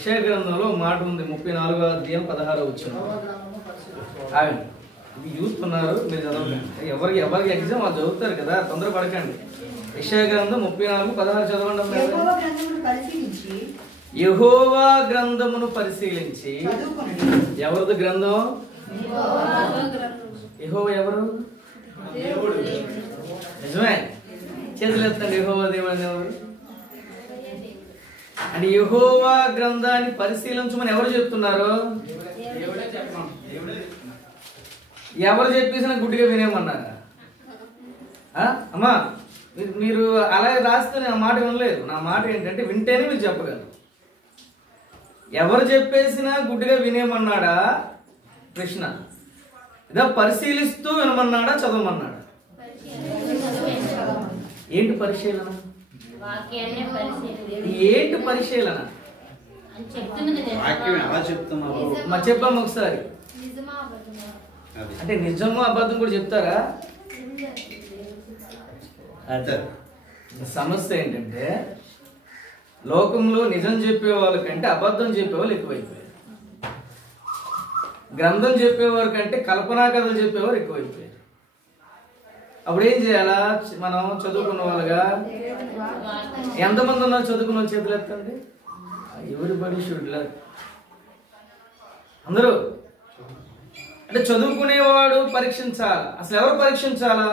యెషయా గ్రంథంలో మాట ఉంది 34వ అధ్యాయం 16వ వచనం. ఆగండి, ఇది యూత్ ఉన్నారు, మీరు చదవకండి. ఎవరికి ఎగ్జామ్ వాళ్ళు చదువుతారు కదా, తొందర పడకండి. యెషయా గ్రంథం 34:16 చదవండి. యెహోవా గ్రంథమును పరిశీలించి. ఎవరిది గ్రంథం? యెహోవా ఎవరు? నిజమే, చేతులు ఎత్తండి. యెహోవా దేవుడు ఎవరు అంటే యెహోవా గ్రంథాన్ని పరిశీలించమని ఎవరు చెప్తున్నారు? ఎవరు చెప్పేసినా గుడ్డిగా వినేమన్నారా? అమ్మా, మీరు అలాగే రాస్తే నా మాట వినలేదు. నా మాట ఏంటంటే వింటేనే మీరు చెప్పగలరు. ఎవరు చెప్పేసినా గుడ్డిగా వినేమన్నాడా? ప్రశ్న. ఇదా పరిశీలిస్తూ వినమన్నాడా, చదవమన్నాడా? ఏంటి పరిశీలన? ఏంటి పరిశీలన? చెప్పాము ఒకసారి. అంటే నిజమో అబద్ధం కూడా చెప్తారా? సమస్య ఏంటంటే లోకంలో నిజం చెప్పే వాళ్ళకంటే అబద్ధం చెప్పేవాళ్ళు ఎక్కువైపోయారు. గ్రంథం చెప్పేవారి కంటే కల్పనా కథలు చెప్పేవారు ఎక్కువైపోయారు. అప్పుడు ఏం చేయాలా? మనం చదువుకున్న వాళ్ళగా ఎంతమంది ఉన్నారు? చదువుకున్న వాళ్ళు చేతులు ఎత్తండి. Everybody should learn. అందరూ అంటే చదువుకునేవాడు పరీక్షించాలా. అసలు ఎవరు పరీక్షించాలా?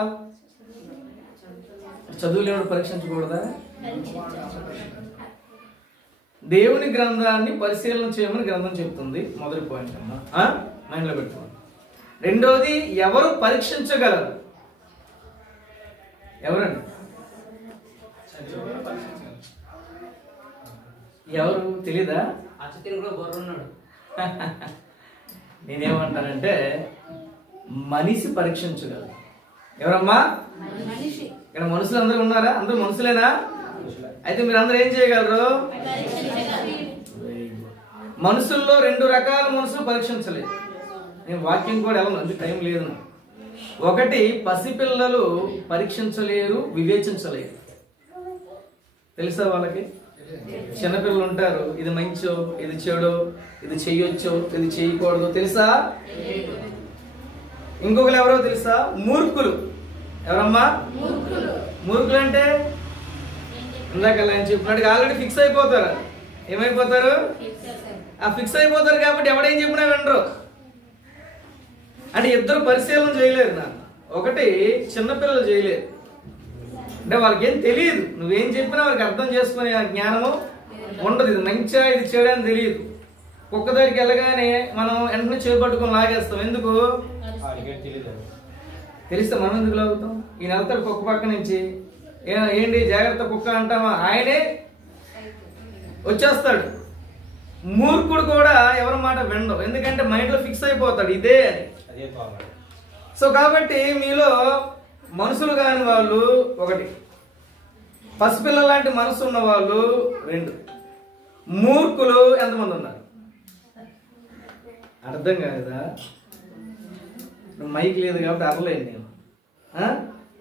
చదువులేవాడు పరీక్షించకూడదా? దేవుని గ్రంథాన్ని పరిశీలన చేయమని గ్రంథం చెప్తుంది. మొదటి పాయింట్ అమ్మా, మైండ్లో పెట్టుకోండి. రెండోది, ఎవరు పరీక్షించగలరు? ఎవరండి? ఎవరు తెలీదా? నేనేమంటానంటే మనిషి పరీక్షించగలరు. ఎవరమ్మా? ఇక్కడ మనుషులు అందరూ ఉన్నారా? అందరూ మనుషులేనా? అయితే మీరు అందరూ ఏం చేయగలరు? మనుషుల్లో 2 రకాల మనుషులు పరీక్షించలేదు. నేను వాక్యం కూడా ఎలా అందుకు టైం లేదు. ఒకటి, పసిపిల్లలు పరీక్షించలేరు, వివేచించలేరు. తెలుసా వాళ్ళకి? చిన్నపిల్లలు ఉంటారు, ఇది మంచో, ఇది చెడో, ఇది చెయ్యొచ్చో, ఇది చేయకూడదు, తెలుసా? ఇంకొకరు ఎవరో తెలుసా? మూర్ఖులు. ఎవరమ్మా? మూర్ఖులు అంటే ఇందాక ఆయన చెప్పినట్టుగా ఆల్రెడీ ఫిక్స్ అయిపోతారు. ఏమైపోతారు? ఫిక్స్ అయిపోతారు కాబట్టి ఎవడేం చెప్పినా వినరు. అంటే ఇద్దరు పరిశీలన చేయలేరు. ఒకటి, చిన్నపిల్లలు చేయలేరు. అంటే వాళ్ళకి ఏం తెలియదు. నువ్వేం చెప్పినా వాళ్ళకి అర్థం చేసుకునే జ్ఞానము ఉండదు. ఇది మంచిగా, ఇది చేయడానికి తెలియదు. కుక్క దగ్గరికి వెళ్ళగానే మనం వెంటనే చేపట్టుకొని లాగేస్తాం. ఎందుకు? తెలిస్తే మనం ఎందుకు లాగుతాం? ఈయన వెళ్తాడు కుక్క పక్క నుంచి, ఏంటి జాగ్రత్త కుక్క అంటామా? ఆయనే వచ్చేస్తాడు. మూర్ఖుడు కూడా ఎవరి మాట వినడు. ఎందుకంటే మైండ్ లో ఫిక్స్ అయిపోతాడు ఇదే అని. సో కాబట్టి మీలో మనుషులు కాని వాళ్ళు 1, పసిపిల్లల లాంటి మనసు ఉన్న వాళ్ళు 2, మూర్ఖులు ఎంతమంది ఉన్నారు? అర్థం కాదా? మైక్ లేదు కాబట్టి అర్లేదు నేను.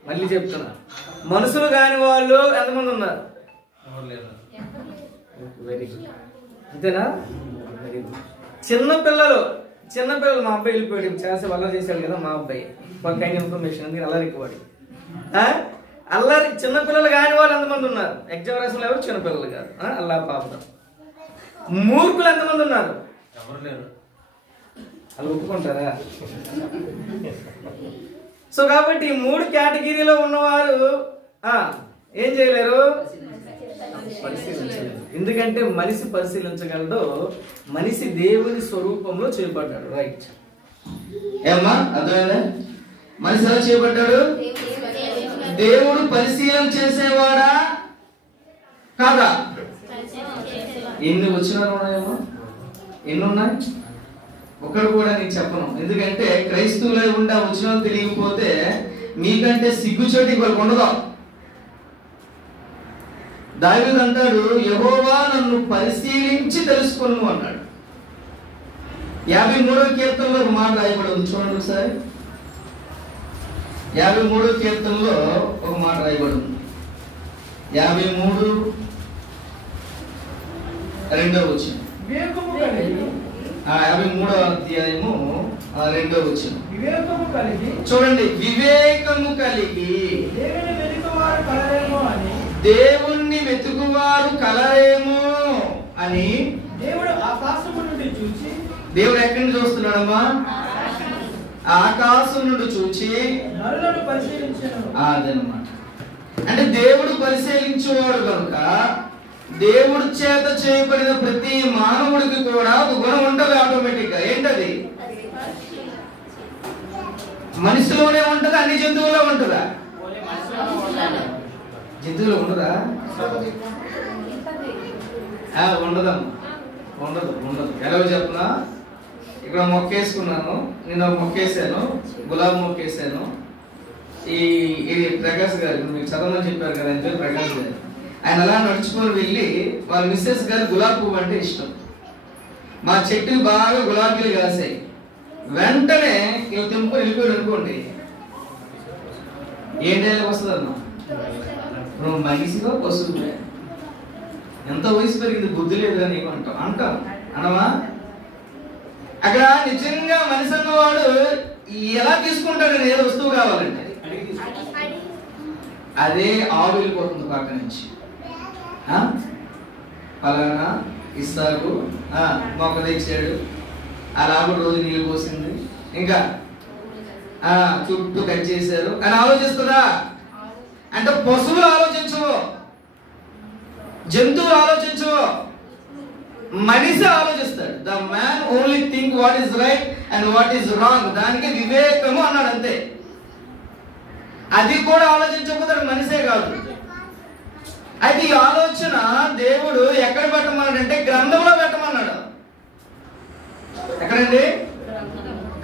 మళ్ళీ చెప్తున్నా, మనుషులు కాని వాళ్ళు ఎంతమంది ఉన్నారు? Very good. అంతేనా? Very good. చిన్నపిల్లలు మా అబ్బాయి వెళ్ళిపోయాడు, చేసి అల్లరి చేశాడు కదా మా అబ్బాయి. కైండ్ ఇన్ఫర్మేషన్ ఎందుకు అల్లరిక్కువాడు. అల్లరి చిన్నపిల్లలు కాని వాళ్ళు ఎంతమంది ఉన్నారు? ఎగ్జామ్ రాసిన ఎవరు? చిన్నపిల్లలు కాదు, అల్లా పాపం. మూర్ఖులు ఎంతమంది ఉన్నారు? ఎవరు లేరు. వాళ్ళు ఒప్పుకుంటారా? సో కాబట్టి 3 కేటగిరీలో ఉన్నవారు ఏం చేయలేరు? పరిశీలించలేరు. ఎందుకంటే మనిషి పరిశీలించగలడు. మనిషి దేవుని స్వరూపంలో చేయబడ్డాడు. రైట్? ఏమ్మా అర్థమైందా? మనిషి ఎలా చేయబడ్డాడు? దేవుడు పరిశీలన చేసేవాడా కాదా? ఎన్ని వచనాలు ఉన్నాయేమో? ఎన్ని ఉన్నాయి? ఒకరు కూడా నేను చెప్పను. ఎందుకంటే క్రైస్తవులై ఉండే వచనాలు తెలియకపోతే మీకంటే సిగ్గుచోటి వాళ్ళకు ఉండదు. దావీదు అంటాడు, యెహోవా నన్ను పరిశీలించి తెలుసుకొను అన్నాడు. 53వ కీర్తనలో ఒక మాట రాయబడి ఉంది, చూడండి ఒకసారి. 53వ కీర్తనలో ఒక మాట రాయబడి ఉంది. 53:2 వచనం. వివేకము కలిగి 53వ అధ్యాయము 2వ వచనం. వివేకము కలిగి చూడండి, వివేకము కలిగి దేవుని వెతుకువారు కలరేమో అని దేవుణ్ణి వెతుకువారు కలరేమో అని దేవుడు ఆకాశము నుండి చూచి, దేవుడు ఎక్కడి నుంచి చూస్తున్నాడమ్మా? ఆకాశం నుండి చూచి నరులను పరిశీలించెను. అదనమాట. అంటే దేవుడు పరిశీలించేవాడు కనుక దేవుడి చేత చేయబడిన ప్రతి మానవుడికి కూడా ఒక గుణం ఉంటది ఆటోమేటిక్ గా. ఏంటది? మనిషిలోనే ఉంటది, అన్ని జంతువుల్లో ఉంటుందా? జంతువులో ఉండదా? ఉండదమ్మా, ఉండదు ఉండదు. ఎలాగో చెప్పనా, ఇక్కడ మొక్కేసుకున్నాను, నేను మొక్కేసాను, గులాబీ మొక్కేసాను. ఇది ప్రకాష్ గారు, మీకు చదవమని చెప్పారు కదా, ఆయన పేరు ప్రకాష్ గారు. ఆయన అలా నడుచుకొని వెళ్ళి వాళ్ళ మిస్సెస్ గారు గులాబీ పువ్వు అంటే ఇష్టం. మా చెట్టు బాగా గులాబీలు కాసాయి. వెంటనే ఇలా తెంపుకొని వెళ్ళిపోయాడు అనుకోండి, ఏం డైలాగ్ వస్తుంది అన్న? నువ్వు మనిషిగా పశువు, ఎంత వయసు పెరిగింది, బుద్ధి లేదుగా నీకు అంటాం అనమా? అక్కడ నిజంగా మనిషి అన్నవాడు ఎలా తీసుకుంటాడు? ఏదో వస్తువు కావాలంటే అదే ఆవు వెళ్ళిపోతుంది పక్క నుంచి. పలానా ఇస్తాకు మొక్క తెచ్చాడు, అలా రోజు నీళ్ళు పోసింది, ఇంకా చుట్టూ కట్ చేశారు అని ఆలోచిస్తుందా? అంటే పశువులు ఆలోచించవు, జంతువులు ఆలోచించవు, మనిషి ఆలోచిస్తాడు. The man only think what is right and what is wrong. దానికి వివేకము అన్నాడు అంతే. అది కూడా ఆలోచించకపోతే మనిషే కాదు. అయితే ఈ ఆలోచన దేవుడు ఎక్కడ పెట్టమన్నాడు అంటే గ్రంథంలో పెట్టమన్నాడు. ఎక్కడండి?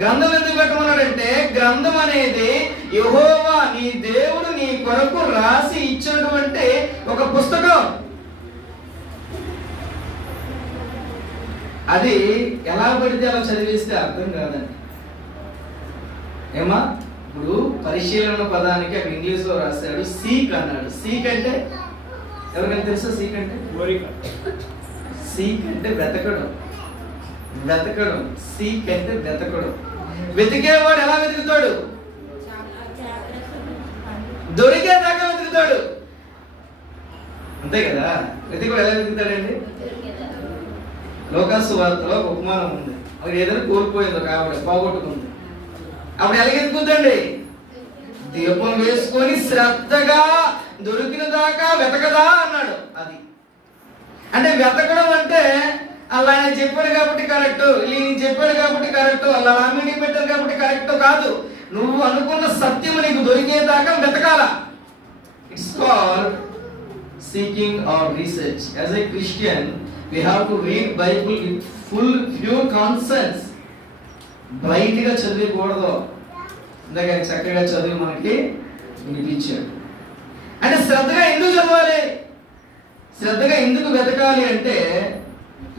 గ్రంథం ఎందుకు పెట్టమన్నాడంటే, గ్రంథం అనేది యెహోవా నీ దేవుడు నీ కొరకు రాసి ఇచ్చినటువంటి ఒక పుస్తకం. అది ఎలా పడితే అలా చదివేస్తే అర్థం కాదండి. ఏమా? ఇప్పుడు పరిశీలన పదానికి అక్కడ ఇంగ్లీష్ లో రాశాడు, సీక్ అన్నాడు. సీక్ అంటే ఎవరికైనా తెలుసా? సీక్ అంటే సీక్ అంటే వెతకడం, వెతకడం. సీక్ అంటే వెతకడం. వెతికేవాడు ఎలా వెతుకుతాడు? దొరికేదాకా వెతుకుతాడు, అంతే కదా? వెతికేవాడు ఎలా వెతుకుతాడండి? లోకాసు వార్తలో ఒక ఉపమానం ఉంది. అక్కడ ఏదైనా కోల్పోయింది, ఒక ఆవిడ పోగొట్టుకుంది. అప్పుడు ఎలా వెతుకుతుందండి? దీపం వేసుకొని శ్రద్ధగా దొరికిన దాకా వెతకదా అన్నాడు. అది అంటే వెతకడం అంటే అలా ఆయన చెప్పాడు కాబట్టి కరెక్ట్, ఈయన చెప్పాడు కాబట్టి కరెక్ట్, అలా మీటింగ్ పెట్టారు కాబట్టి కరెక్ట్ కాదు. నువ్వు అనుకున్న సత్యం నీకు దొరికేదాకా వెతకాల. It's called seeking or research. As a Christian, we have to read Bible with full pure conscience. Blind గా చదివకూడదు. ఇందాక చక్కగా చదివి మనకి వినిపించాడు. అంటే శ్రద్ధగా ఎందుకు చదవాలి, శ్రద్ధగా ఎందుకు వెతకాలి అంటే,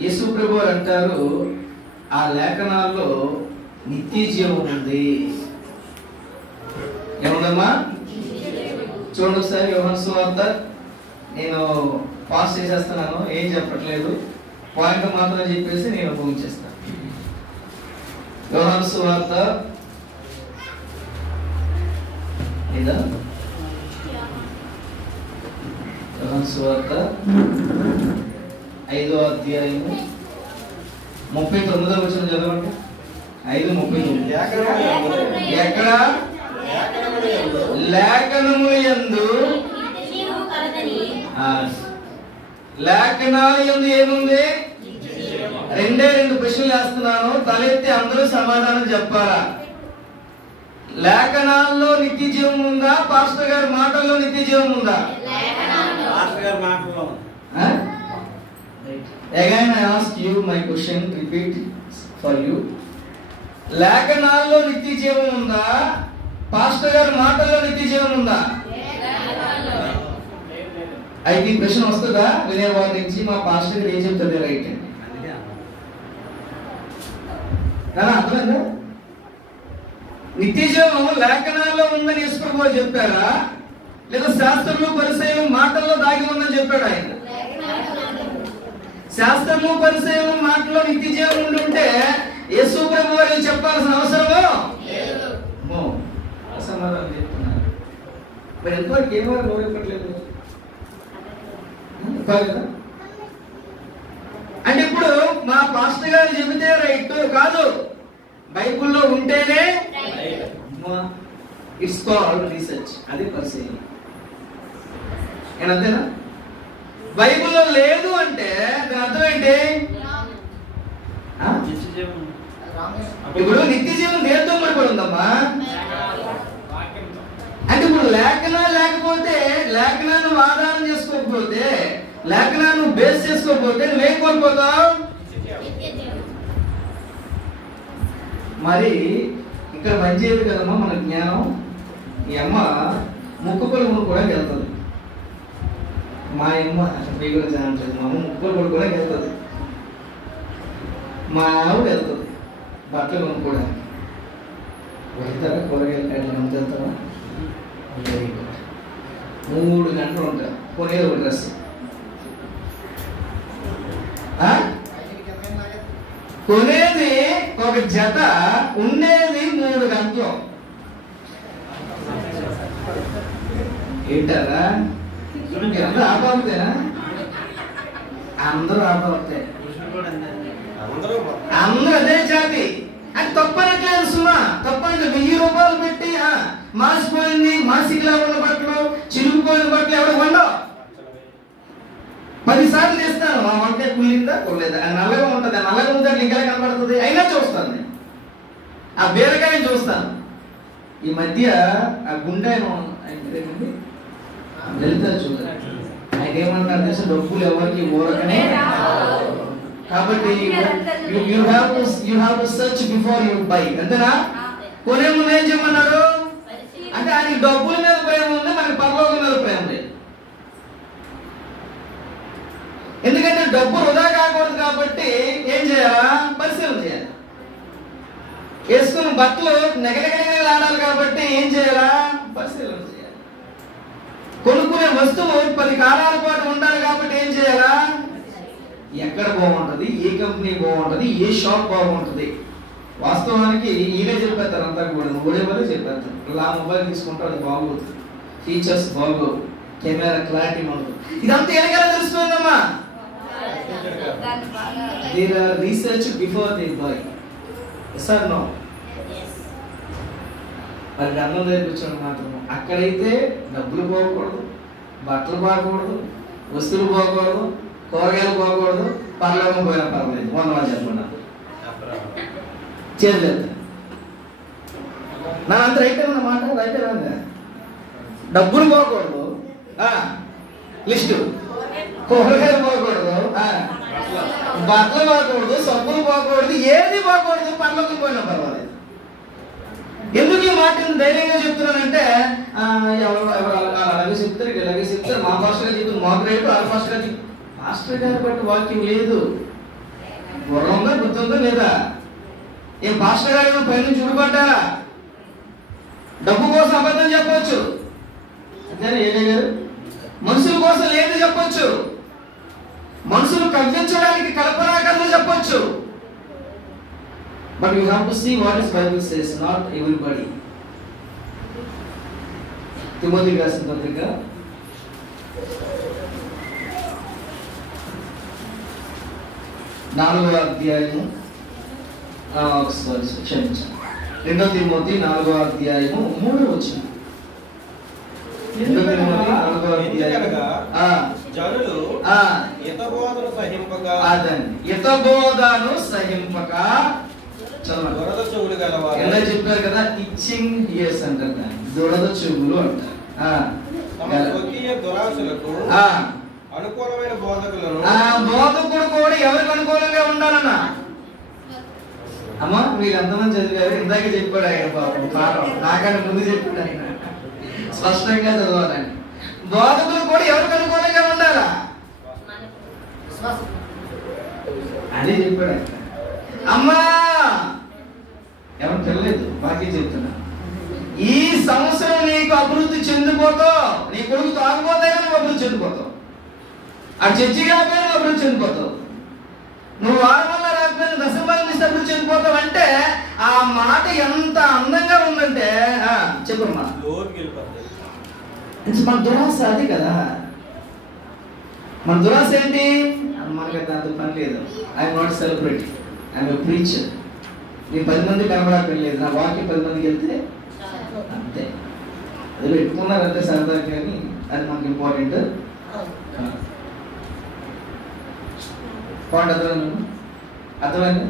యేసు ప్రభు అంటారు ఆ లేఖనాల్లో నిత్య జీవం ఉంది. ఏముందమ్మా? చూడండి ఒకసారి యోహాను సువార్త. నేను పాస్ చేసేస్తున్నాను, ఏం చెప్పట్లేదు, పాయింట్ మాత్రం చెప్పేసి నేను ముగించేస్తాను. యోహాను సువార్త లేదా యోహాను సువార్త 5వ అధ్యాయము 39వ వచనం చదవండి. 5:39. ఎక్కడ? లేఖనముల యందు, లేఖనాల యందు ఏముంది? రెండు ప్రశ్నలు వేస్తున్నాను, తలెత్తి అందరూ సమాధానం చెప్పాలా. లేఖనాల్లో నిత్య జీవం ఉందా? పాస్టర్ గారి మాటల్లో నిత్య జీవం ఉందా? Again I ask you my question, repeat for you. లేఖనాల్లో నిత్య జీవం ఉందా? పాస్టర్ గారి మాటల్లో నిత్య జీవం ఉందా? అయితే ఈ ప్రశ్న వస్తుందా వినేవారి నుంచి? మా పాస్టర్ గారు ఏం చెప్తుంది రైట్ అండి, అర్థమైందా? నిత్య జీవం లేఖనాల్లో ఉందని యేసుప్రభువు చెప్పారా, లేదా శాస్త్రంలో పరిచయం మాటల్లో దాగి ఉందని చెప్పాడు ఆయన? శాస్త్రము పరిచయం మాటలో నిత్య జీవం ఉండి ఉంటే యేసు ప్రభు వారికి చెప్పాల్సిన అవసరము అసమాధానం చెప్తున్నారు. మరి ఎంతవరకు ఏమో నోరెప్పట్లేదు కదా. అంటే ఇప్పుడు మా పాస్టర్ గారు చెబితే రైట్ కాదు, బైబుల్లో ఉంటేనే ఇట్స్ కాల్డ్ రీసెర్చ్. అది పరిశీలన. అంతేనా? బైబుల్లో లేదు అంటే దాని అర్థం ఏంటి? ఇప్పుడు నిత్య జీవం దేంతో ముడిపడి ఉందమ్మా? అంటే ఇప్పుడు లేకపోతే లేఖనాన్ని ఆధారం చేసుకోకపోతే, లేఖనాన్ని బేస్ చేసుకోకపోతే నువ్వేం కోల్పోతావు? మరి ఇక్కడ మంచిది కదమ్మా మన జ్ఞానం. ఈ అమ్మ ముక్కు పొలుగును కూడా వెళ్తుంది. మా అమ్మ మీ గురించి అంటుంది, మా అమ్మ ముక్కు పొలుగును కూడా వెళ్తుంది. మా ఆవిడ వెళ్తుంది బట్టలు కొనుక్కోవడానికి. వెళ్తారా? కూరగాయలు కట్టడం వెళ్తారా? 3 గంటలు ఉంటారు కొనేది ఒక డ్రెస్. కొనేది ఒక జత, ఉండేది 3 గంటలు. ఏంటారా? అందరూ ఆపావుతేనా? అందరూ ఆపావుతే, అందరూ అదే జాతి. అది తప్పనట్లేదు సుమా, తప్పనట్లేదు. 1000 రూపాయలు పెట్టి మాసిపోయింది, మాసికలా ఉన్న బట్టలు, చిరుగుపోయిన బట్టలు ఎవరు వండవు. 10 సార్లు చేస్తాను, ఆ వంటే కుళ్ళిందా కొల్లేదా, నల్లగా ఉంటుంది, నల్లగా ఉందా ఇంకా కనబడుతుంది, అయినా చూస్తాను నేను. ఆ బీరకాయ చూస్తాను. ఈ మధ్య ఆ గుండెను వెళ్తారు చూడాలి, ఆయన ఏమంటారు తెలుసు, డబ్బులు ఎవరికి ఊరకనే. కాబట్టి you have to search before you buy. అంతేనా? కొనే ముందు ఏం చెప్పమన్నాడు? అంటే ఆయనకి డబ్బుల మీద ప్రేమ ఉంది, మనకి పరలోకం మీద ప్రేమ ఉంది. ఎందుకంటే డబ్బు వృధా కాకూడదు కాబట్టి ఏం చేయాలా? పరిశీలన చేయాలి. వేసుకున్న బట్టలు నెగనెగనగలాడాలి కాబట్టి ఏం చేయాలా? పరిశీలన చేయాలి. కొనుక్కునే వస్తువు 10 కాలాల పాటు ఉండాలి కాబట్టి ఏం చేయాలా? ఎక్కడ బాగుంటుంది, ఏ కంపెనీ బాగుంటుంది, ఏ షాప్ బాగుంటుంది. వాస్తవానికి ఈయనే చెప్పేస్తారు అంతా కూడా, ఓడేవాళ్ళు చెప్పేస్తారు. ఇలా మొబైల్ తీసుకుంటే అది బాగోదు, ఫీచర్స్ బాగోవు, కెమెరా క్లారిటీ ఉండదు. ఇదంతా ఎలాగైనా తెలుస్తుందమ్మా? There are research before they buy. Yes or no? మరి అన్నం దగ్గర కూర్చోండి మాత్రం. అక్కడైతే డబ్బులు పోకూడదు, బట్టలు పోకూడదు, వస్తువులు పోకూడదు, కూరగాయలు పోకూడదు, పర్లోకం పోయినా పర్వాలేదు. 100 మంది చెప్పండి చేయలేదు. నా అంత రైట్ ఏమన్నా మాట? రైట్ ఏమన్నా? డబ్బులు పోకూడదు, లిస్టు, కూరగాయలు పోకూడదు, బట్టలు పోకూడదు, సబ్బులు పోకూడదు, ఏది పోకూడదు, పర్లోకం పోయినా పర్వాలేదు. ఎందుకు ఈ మాట ధైర్యంగా చెప్తున్నానంటే ఎవరు అలాగే చెప్తారు, ఇలాగే చెప్తారు, మా పాస్టర్ గారు చెప్తారు, మాకు రైట్, ఆ పాస్టర్ గారు చెప్తారు. మాస్టర్ గారు బట్టి వాక్యం లేదు. బుర్ర ఉందా, బుద్ధి ఉందా లేదా? ఏం పాస్టర్ గారు పైన చూడబడ్డారా? డబ్బు కోసం అబద్ధం చెప్పొచ్చు, అంతేనా? ఏదే గారు మనుషుల కోసం లేదు చెప్పొచ్చు, మనుషులు కవ్వించడానికి కల్పనా కథలు చెప్పొచ్చు. But you have to see what is Bible says, not everybody. Timothy రాసిన పత్రిక 4వ అధ్యాయము, క్షమించండి, 2 తిమోతి 4వ అధ్యాయము 3వ వచనం. 2 తిమోతి 4వ అధ్యాయము జనులు హితబోధను సహింపక, అదండి, హితబోధను సహింపక, దురద చెవులు గలవారు. ఎలా చెప్పారు కదా, ఇచ్చింగ్ ఇయర్స్ అంటారు, దురద చెవులు అంటారు. తమ స్వకీయ దురాశలకు అనుకూలమైన బోధకులను. బోధకుడు కూడా ఎవరికి అనుకూలంగా ఉండాలన్నా? అమ్మా మీరు ఎంతమంది చదివారు? ఇందాక చెప్పాడు ఆయన, పాపం నాకన్నా ముందు చెప్పాడు ఆయన, స్పష్టంగా చదవాలని. బోధకులు కూడా ఎవరికి అనుకూలంగా ఉండాలా? అదే చెప్పాడు ఆయన. అమ్మా ఎవరు తెలియలేదు, బాకీ చెప్తున్నా. ఈ సంవత్సరం నీకు అభివృద్ధి చెందిపోతావు, నీ కొడుకు తాగుపోతే నువ్వు అభివృద్ధి చెందిపోతావు, ఆ చర్చి కాకపోయినా అభివృద్ధి చెందిపోతావు. నువ్వు వారం వల్ల రాకపోయినా దశభాగం ఇస్తే అభివృద్ధి చెందిపోతావు అంటే ఆ మాట ఎంత అందంగా ఉందంటే చెప్పమ్మా. మన దురాశ అది కదా. మన దురాశ ఏంటి? మనకి దాంతో పని లేదు. I'm not celebrity, I'm a preacher. నీ 10 మంది కనబడక్కర్లేదు, నా వాక్యం 10 మందికి వెళ్తే అంతే. అది పెట్టుకున్నారు అంతే సరదా, కానీ అది మనకి ఇంపార్టెంట్ పాయింట్. అర్థమైంది?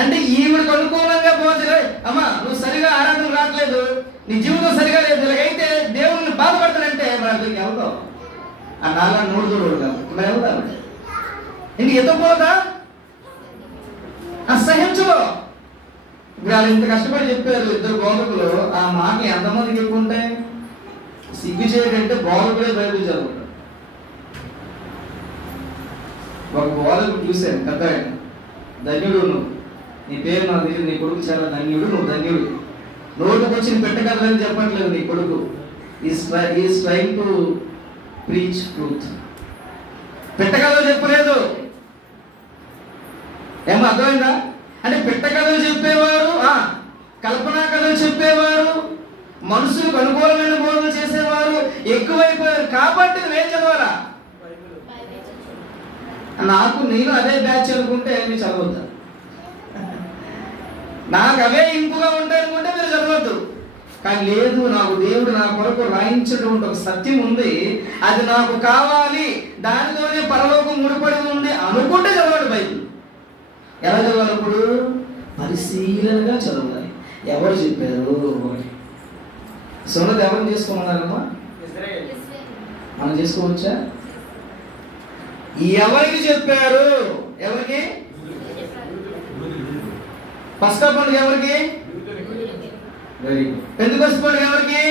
అంటే ఈవిడికి అనుకూలంగా పోతే అమ్మా నువ్వు సరిగా ఆరాధన రావట్లేదు, నీ జీవితం సరిగా లేదు, ఇలాగైతే దేవుడిని బాధపడతాడంటే మన దగ్గరికి వెళ్తావు. ఆ నాలా నోడు చూడడు కాదు మరి వెళ్తామంటే ఇంక ఎత్తపోదా అసహించులో. ఇప్పుడు వాళ్ళు ఇంత కష్టపడి చెప్పారు ఇద్దరు బోధకులు. ఆ మాట ఎంతమందికి ఎక్కువ ఉంటాయి? సిగ్గు చేయడంటే బోధకుడే బైబిల్ చదువుతాడు. ఒక బోధకుడు చూశాను కథ, ధన్యుడు నువ్వు, నీ పేరు నాకు తెలియదు, నీ కొడుకు చాలా ధన్యుడు, నువ్వు ధన్యుడు. నోటుకు వచ్చిన పెట్టగలని చెప్పట్లేదు నీ కొడుకు. Is trying to preach truth. పెట్టగలలు చెప్పలేదు. ఏమో అర్థమైందా? అంటే పెట్టగలలు చెప్పేవారు, కల్పనా కథలు చెప్పేవారు, మనుషులకు అనుకూలమైన బోధనలు చేసేవారు ఎక్కువైపోయారు. కాబట్టి నువ్వేం చదవాలా? నేను అదే బ్యాచ్ అనుకుంటే మీరు చదవద్దు. నాకు అవే ఇంపుగా ఉంటాయి అనుకుంటే మీరు చదవద్దు. కానీ లేదు, నాకు దేవుడు నా కొరకు రాయించినటువంటి ఒక సత్యం ఉంది, అది నాకు కావాలి, దానితోనే పరలోకం ముడిపడి ఉంది అనుకుంటే చదవండి బైబిల్. ఎలా చదవాలి? ఇప్పుడు పరిశీలనగా చదవాలి. ఎవరు చెప్పారు? సున్నతి ఎవరు చేసుకోమన్నారమ్మా? మనం చేసుకోవచ్చా? ఎవరికి చెప్పారు? ఎవరికి? పస్కా పండుగ ఎవరికి? Very good. పెంతెకొస్తు పండుగ ఎవరికి?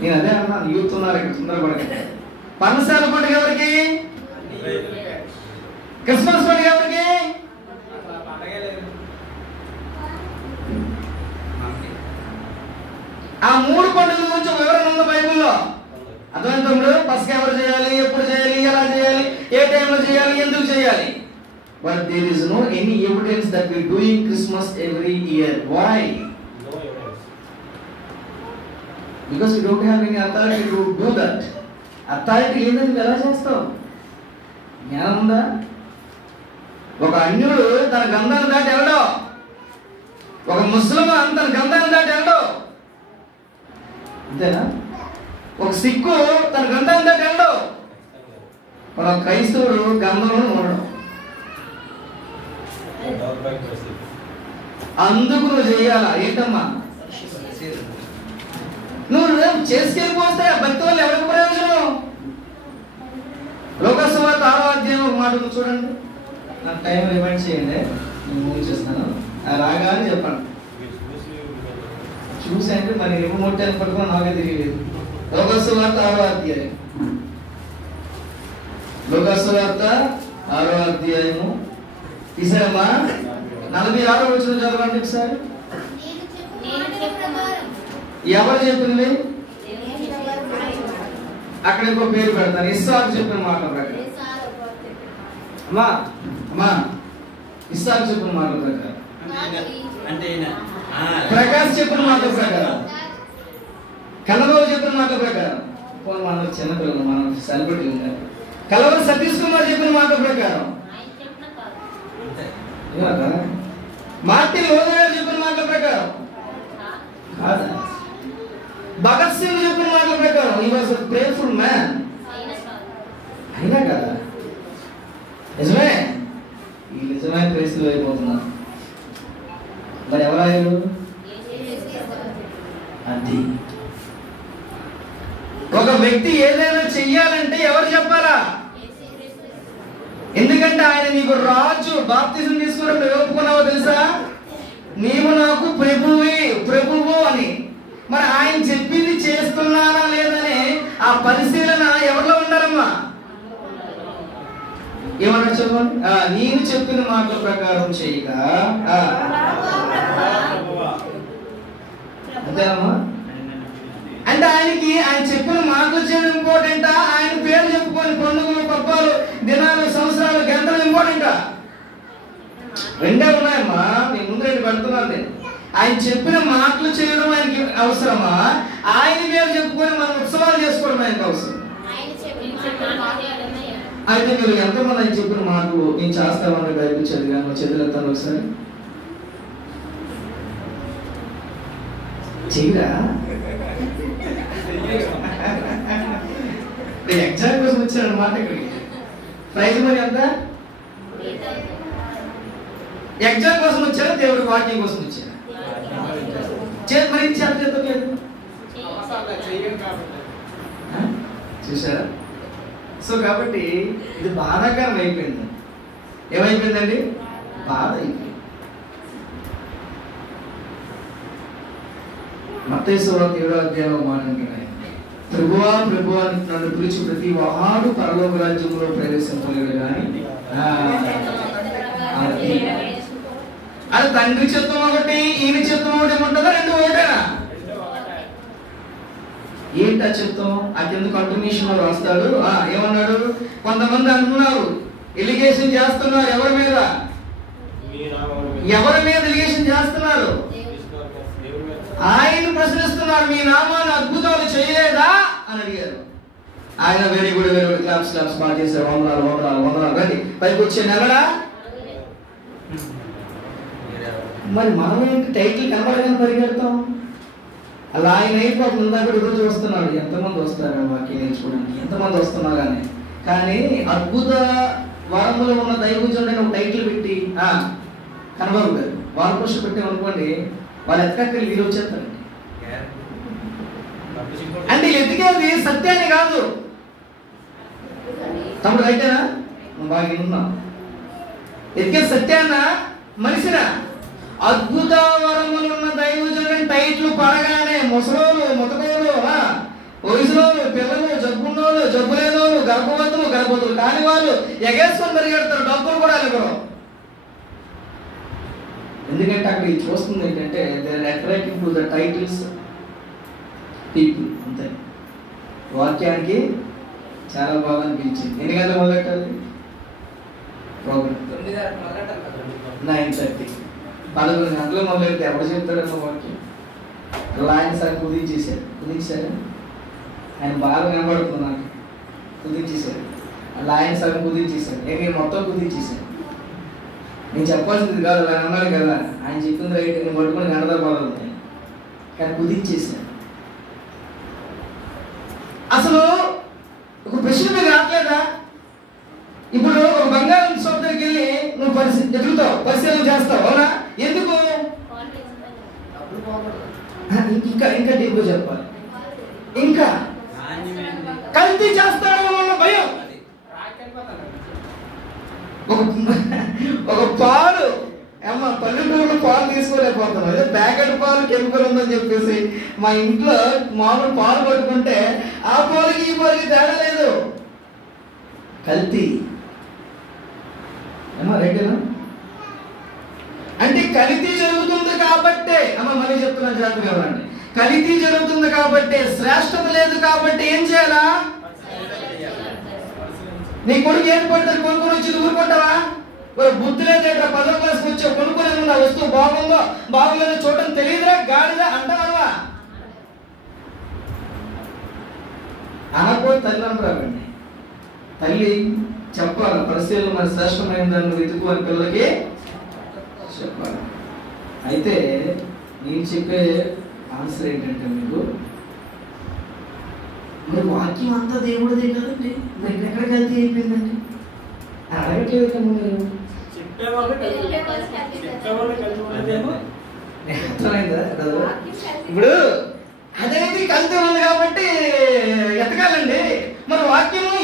నేను అదే అన్నాను, యూత్ ఉన్నారు ఇక్కడ, తొందరపడక. పర్ణశాల పండుగ ఎవరికి? క్రిస్మస్ పండుగ ఎవరికి? ఆ 3 పండుగల గురించి వివరణ ఉంది బైబిల్లో. అర్థమైంది తమ్ముడు? పస్కా ఎవరు చేయాలి, ఎప్పుడు చేయాలి, ఎలా చేయాలి, ఏ టైంలో చేయాలి, ఎందుకు చేయాలి? But there is no any evidence that we doing Christmas every year. Why? No evidence. Because we don't have any authority to do that. Authority లేదని ఎలా చేస్తావు? జ్ఞానం ఉందా? ఒక అన్యుడు తన గంధాన్ని దాటి వెళ్ళడు, ఒక ముస్లిం తన గంధాన్ని దాటి వెళ్ళడు, అంతేనా? ఒక సిక్కు తన గంధాన్ని దాటి వెళ్ళడు, ఒక క్రైస్తవుడు గంధంలో ఉండడు. అందుకు నువ్వు చేయాలా? ఏంటమ్మా నువ్వు చేసుకెళ్ళిపోతే భక్తి వల్ల ఎవరికి ప్రయోజనం? లోకసువార్త 6వ అధ్యాయం ఒక మాట చూడండి. నాకు టైం రిమైండ్ చేయండి, నేను ముగించేస్తాను. రాగానే చెప్పండి. చూసండి మరి ఎప్పుడు మొట్టాను పట్టుకుని నాకే తెలియలేదు. లోకసువార్త 6వ అధ్యాయం, లోకసువార్త 6వ అధ్యాయము తీసారమ్మా. 46వ వచనం చదవండి ఒకసారి. ఎవరు చెప్పింది? అక్కడ ఇంకో పేరు పెడతాను, ఇస్సాకు చెప్పిన మాట ప్రకారం. అమ్మా ఇస్సాకు చెప్పిన మాట ప్రకారం, ప్రకాష్ చెప్పిన మాట ప్రకారం, కలవరు చెప్పిన మాట ప్రకారం, మన చిన్నపిల్లలు మనం సెలబ్రిటీ ఉంటారు. కలవరు సతీష్ కుమార్ చెప్పిన మాట ప్రకారం, మార్టిన్ లోదర్ చెప్పిన మాట ప్రకారం కాదా? భగత్ సింగ్ చెప్పిన మాట ప్రకారం he was a prayerful man. అయినా కదా? నిజమే, ఈ నిజమైన క్రైస్తవులు అయిపోతున్నారు. మరి ఎవరాయరు? అది ఒక వ్యక్తి ఏదైనా చెయ్యాలంటే ఎవరు చెప్పాలా? ఎందుకంటే ఆయన నీకు రాజు. బాప్తిజం తీసుకున్నప్పుడు ఒప్పుకున్నావో తెలుసా? నీవు నాకు ప్రభువు అని. మరి ఆయన చెప్పింది చేస్తున్నానా లేదని ఆ పరిశీలన ఎవరిలో ఉండాలమ్మా? ఏమన్నా చెప్పండి. నేను చెప్పిన మాటల ప్రకారం చేయగా అంతేనమ్మా. అంటే ఆయన చెప్పిన మాటలు చేయడం ఇంపార్టెంటా? ఆయన పేరు చెప్పుకొని పండుగలు, పబ్బాలు, దినాలు, సంవత్సరాలు రెండే ఉన్నాయమ్మా, నీ ముందు రెండు పెడుతున్నాను నేను. ఆయన చెప్పిన మాటలు చేయడం ఆయనకి అవసరమా, ఆయన పేరు చెప్పుకొని మనం ఉత్సవాలు చేసుకోవడం ఆయనకి అవసరం? అయితే మీరు ఎంతమంది ఆయన చెప్పిన మాటలు నేను చేస్తామని బైబిల్ చదివాను? చదివేస్తాను ఒకసారి చెయ్యరా? ఎగ్జామ్ కోసం వచ్చాను అన్నమాట. ఇక్కడికి ప్రైజ్ మరి ఎంత? ఎగ్జామ్ కోసం వచ్చారా, దేవుడి వాక్యం కోసం వచ్చారా? మరి చెప్పలేదు చూసారా? సో కాబట్టి ఇది బాధాకరం అయిపోయింది. ఏమైపోయిందండి? బాధ అయిపోయింది. మత్తయి సువార్త 7వ అధ్యాయంలో మాట అంటున్నాయి, ప్రభువా ప్రభువా నన్ను పిలిచి ప్రతి వాడు పరలోక రాజ్యంలో ప్రవేశించలేడు కానీ అది తండ్రి చిత్తం ఒకటి, ఈయన చిత్తం ఒకటి ఏమంటుందా? రెండు ఒకటేనా? ఏంటి ఆ చిత్తం? ఆ కింద కంటిన్యూషన్ లో రాస్తాడు. ఏమన్నాడు? కొంతమంది అంటున్నారు, ఎలిగేషన్ చేస్తున్నారు. ఎవరి మీద? ఎవరి మీద ఎలిగేషన్ చేస్తున్నారు? ఆయన ప్రశ్నిస్తున్నారు, మీ నామాన్ని అద్భుతాలు చేయలేదా అని అడిగారు. ఆయన very good very good, claps claps బాగా చేశారు, వందనాలు వందనాలు వందనాలు రండి పైకి వచ్చే నెలడా. మరి మనం ఏంటి టైటిల్ కనబడగానే పరిగెడతాం? అలా ఆయన అయిపోతుంది. ఇందాక ఎదురు చూస్తున్నాడు, ఎంతమంది వస్తారు వాక్యం నేర్చుకోవడానికి, ఎంతమంది వస్తున్నారు అని. కానీ అద్భుత వరములు ఉన్న దైవజనుడని ఒక టైటిల్ పెట్టి కనబడతారు. వాళ్ళు కృషి పెట్టామనుకోండి, వాళ్ళు ఎత్తకక్కడి వీళ్ళు వచ్చేస్తారండి. అంటే ఎదిగేది సత్యాన్ని కాదు. తమ్ముడు అయితేనా బాగా విన్నాం. ఎదిగే సత్యాన్న మనిషినా? అద్భుత వరములున్న దైవజనుడని టైట్లు పడగానే ముసలోలు ముతకోలు, వయసులోలు, పిల్లలు, జబ్బున్నోళ్ళు, జబ్బు లేనోళ్ళు, గర్భవతులు కాని వాళ్ళు ఎగేసుకొని పరిగెడతారు. డబ్బులు కూడా ఇవ్వరు. ఎందుకంటే అక్కడ ఇది చూస్తుంది ఏంటంటే they are attracting to the titles people. అంతే. వాక్యానికి చాలా బాగా అనిపించింది. ఎన్ని గంటలు మొదలెట్టాలి ప్రోగ్రామ్? 9:30. 11 గంటలు మొదలెడితే ఎవరు చెప్తాడన్న వాక్యం? ఆయన సార్ కుదించారు. ఆయన బాగా కనబడుతుంది నాకు. కుదించేశారు. అలా ఆయన సగం కుదించేశారు. నేను మొత్తం కుదించేశాను. నేను చెప్పాల్సింది కాదు, అలా అన్నాడు కదా. ఆయన చెప్పింది రైట్, నేను పట్టుకుని గంటదపాలి కానీ కుదించేశాను. అసలు ఒక ప్రశ్న మీద రావట్లేదా? ఇప్పుడు ఒక బంగారం షాప్ దగ్గరికి వెళ్ళి నువ్వు ఎదుగుతావు, పరిశీలన చేస్తావు, అవునా? ఎందుకు? ఇంకా డీప్గా చెప్పాలి. ఇంకా కల్తీ చేస్తాడు అన్న భయం. ఒక పాలు పల్లెటూరులో పాలు తీసుకోలేకపోతున్నాం. అదే ప్యాకెట్ పాలు కెమికల్ ఉందని చెప్పేసి మా ఇంట్లో మామూలు పాలు పట్టుకుంటే ఆ పాలకి ఈ పాలకి తేడా లేదు, కల్తీ. రైటేనా? అంటే కల్తీ జరుగుతుంది కాబట్టే, మళ్ళీ చెప్తున్నాను జాగ్రత్తగా ఉండండి, కల్తీ జరుగుతుంది కాబట్టి, శ్రేష్టత లేదు కాబట్టి ఏం చేయాలా? నీ కొడుకు ఏం పడుతుంది? కొనుక్కొని వచ్చి ఊరుకుంటావా? బుద్ధి లేదేట్రా, 10వ క్లాస్కి వచ్చా, కొనుక్కొని ఉన్న వస్తువు బాగుందో బాగుందో చూడటం తెలియదురా, గాడిదా అంటావా? అనకపోతే తల్లి అంటారండి. తల్లి చెప్పాలి, పరిశీలన మన శ్రేష్టమైన దాన్ని వెతుకు అని పిల్లలకి చెప్పాలి. అయితే నేను చెప్పే ఆన్సర్ ఏంటంటే, మీకు మరి వాక్యం అంతా దేవుడిదే కదండి, మరి ఎక్కడ కల్తీ అయిపోయిందండి అని అడగట్లేదు కదా మీరు? ఇప్పుడు అదేంటి కల్తీ ఉంది కాబట్టి ఎతకాలండి. మరి వాక్యము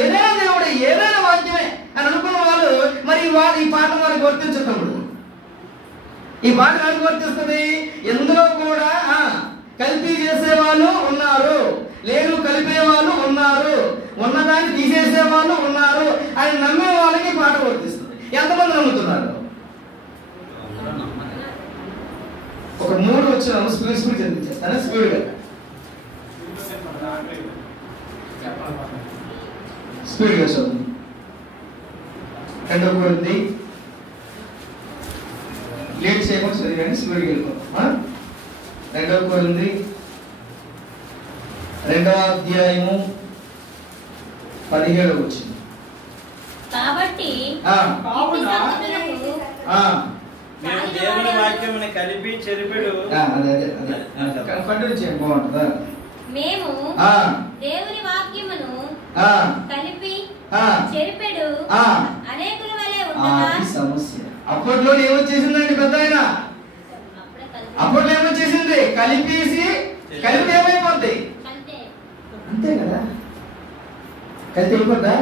ఏదైనా దేవుడే, ఏదైనా వాక్యమే అని అనుకున్న వాళ్ళు మరి ఈ పాట వారికి వర్తించుతాడు. ఈ పాట ఎవరికి వర్తిస్తుంది? ఎందులో కూడా కల్తీ చేసే వాళ్ళు ఉన్నారు, లేదు కలిపే వాళ్ళు ఉన్నారు, ఉన్నదాన్ని తీసేసే వాళ్ళు ఉన్నారు అని నమ్మే వాళ్ళకి పాట వర్తిస్తుంది. ఎంతమంది నమ్ముతున్నారు? ఒక 3 వచ్చిన స్పీడ్ చదివించేస్తాను. స్పీడ్గా చదువు. 2 కొరింథీ లేట్ చేయకుండా చదివండి, స్పీడ్కి వెళ్ళిపోతాం. 2 కొరింథీ 2వ అధ్యాయము 17వ వచనం. కాబట్టి కావున మేము దేవుని వాక్యముని కలిపి చెరిపెడు కంటిన్యూ చేయండి, బాగుంటుందా? మేము దేవుని వాక్యమును కలిపి చెరిపెడు అనేకుల వలె ఉండగా సమస్య. అప్పట్లో ఏమొచ్చేసిందండి పెద్ద ఆయన? అప్పట్లో ఏమొచ్చేసింది? కలిపేసి కలిపి ఏమైపోద్ది? అంతే కదా, కలిపి అయిపోద్దా?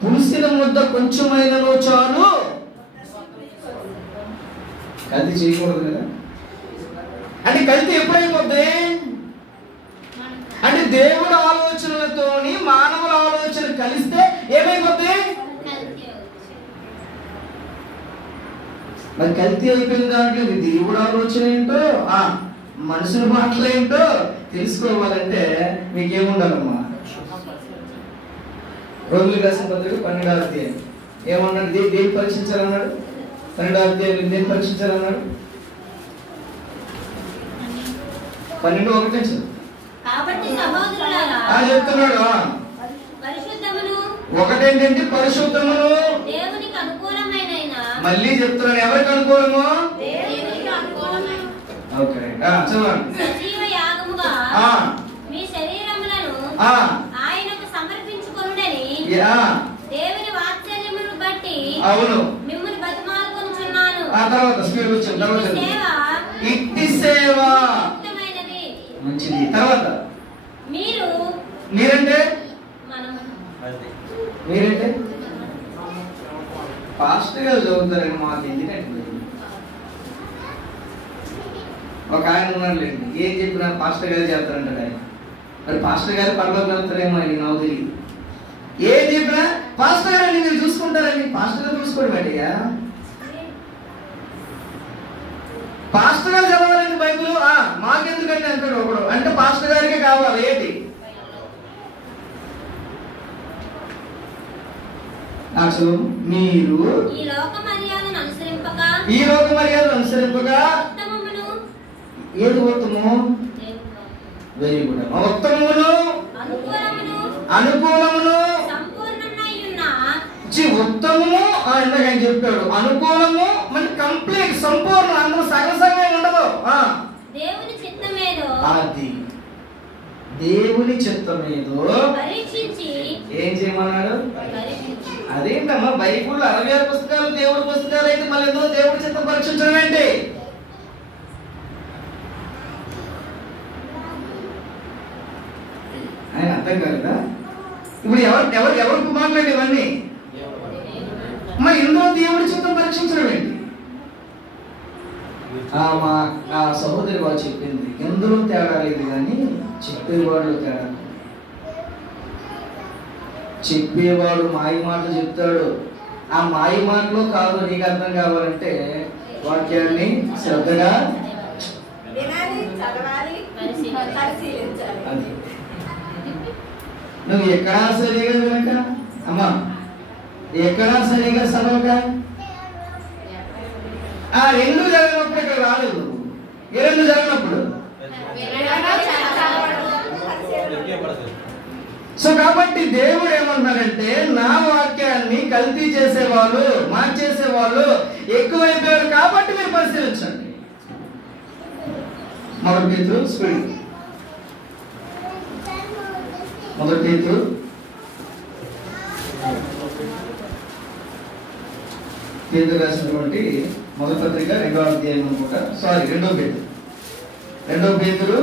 పులిసిన ముద్ద కొంచెమైనను చాలు, కలిపి చేయకూడదు కదా. అంటే కలిపి ఎప్పుడైపోద్ది అంటే దేవుడు ఆలోచనలతోని మానవుల ఆలోచన కలిస్తే ఏమైపోద్ది? మరి కల్తీ అయిపోయిన దాంట్లో దేవుడు ఆలోచన ఏంటో మనుషుల మాటలు ఏంటో తెలుసుకోవాలంటే మీకేముండాలమ్మా? రోగులు రాసిన పత్రిక 12వ అధ్యాయం ఏమన్నాడు? దేని పరీక్షించాలన్నాడు? 12వ అధ్యాయం దేని పరీక్షించాలన్నాడు? 12:1 కాబట్టి సహోదరులారా చెప్తున్నాడు. పరిశుద్ధమును ఒకటేంటంటే పరిశుద్ధమును దేవునికి అనుకూలమైన, మళ్ళీ చెప్తున్నాడు, ఎవరికి అనుకూలము? దేవునికి అనుకూలమైన ఓకే చదవండి. సజీవ యాగముగా మీ శరీరములను ఆయనకు సమర్పించుకొనుడని దేవుని వాత్సల్యమును బట్టి అవును మిమ్మల్ని బతిమాలుకొనుచున్నాను. తర్వాత స్పీడ్ వచ్చింది. తర్వాత ఇట్టి సేవ మంచిది. తర్వాత మీరంటే మీరంటే పాస్టర్ గారు చదువుతారని మాకు ఎందుకంటే ఒక ఆయన ఉన్నాడులేండి, ఏం చెప్పినా పాస్టర్ గారు చేస్తారంటాడు ఆయన. మరి పాస్టర్ గారు పర్లోకి వెళ్తారేమో అని నాకు తెలియదు. ఏం చెప్పినా పాస్టర్ గారు మీరు చూసుకుంటారండి. పాస్టర్ గారు చూసుకోవడం అయ్యా, పాస్టర్ గారు చదవాలండి బైబిల్. మాకెందుకంటే అంటాడు ఒకడు, అంటే పాస్టర్ గారికే కావాలి. ఏంటి అసలు మీరు ఈ లోక మర్యాదను అనుసరింపగా ఏది ఉత్తమము? Very good. ఉత్తమమును అనుకూలమును ఉత్తమము ఇందాక ఆయన చెప్పాడు. అనుకూలము మన కంప్లీట్ సంపూర్ణ, అందులో సగం సగం ఉండదు. దేవుని చిత్తమేదో అది దేవుని చిత్తమేదో పరీక్షించి ఏం చేయమన్నాడు? అదేంటమ్మా బైబుల్ 66 పుస్తకాలు దేవుడి పుస్తకాలు అయితే మళ్ళీ ఎందులో దేవుడి చిత్తం పరీక్షించడం ఏంటి? ఆయన అర్థం కాదా? ఇప్పుడు ఎవరికి మాట్లాడి ఇవన్నీ మరి ఇందులో దేవుడి చిత్తం పరీక్షించడం ఏంటి? మా సహోదరి వాళ్ళు చెప్పింది, ఎందులో తేడా లేదు కానీ చెప్పేవాళ్ళు తేడా. చెప్పేవాడు మాయ మాట చెప్తాడు, ఆ మాయ మాటలో కాదు నీకు అర్థం కావాలంటే వాక్యాన్ని శ్రద్ధగా అది నువ్వు ఎక్కడా సరిగా వినక అమ్మా, ఎక్కడా సరిగా చదవక రెండు జరిగినప్పుడు ఇక్కడ రాలేదు. ఏ రెండు జరిగినప్పుడు? సో కాబట్టి దేవుడు ఏమన్నాడంటే నా వాక్యాన్ని కల్తీ చేసేవాళ్ళు మార్చేసేవాళ్ళు ఎక్కువైపోయారు కాబట్టి మీరు పరిశీలించండి. మొదటి పేతురు స్పీడ్ మొదటి పేతురు పేతురు రాసినటువంటి మొదటి పత్రిక 2వ అధ్యాయం అనుకుంటా, సారీ 2వ పేతురు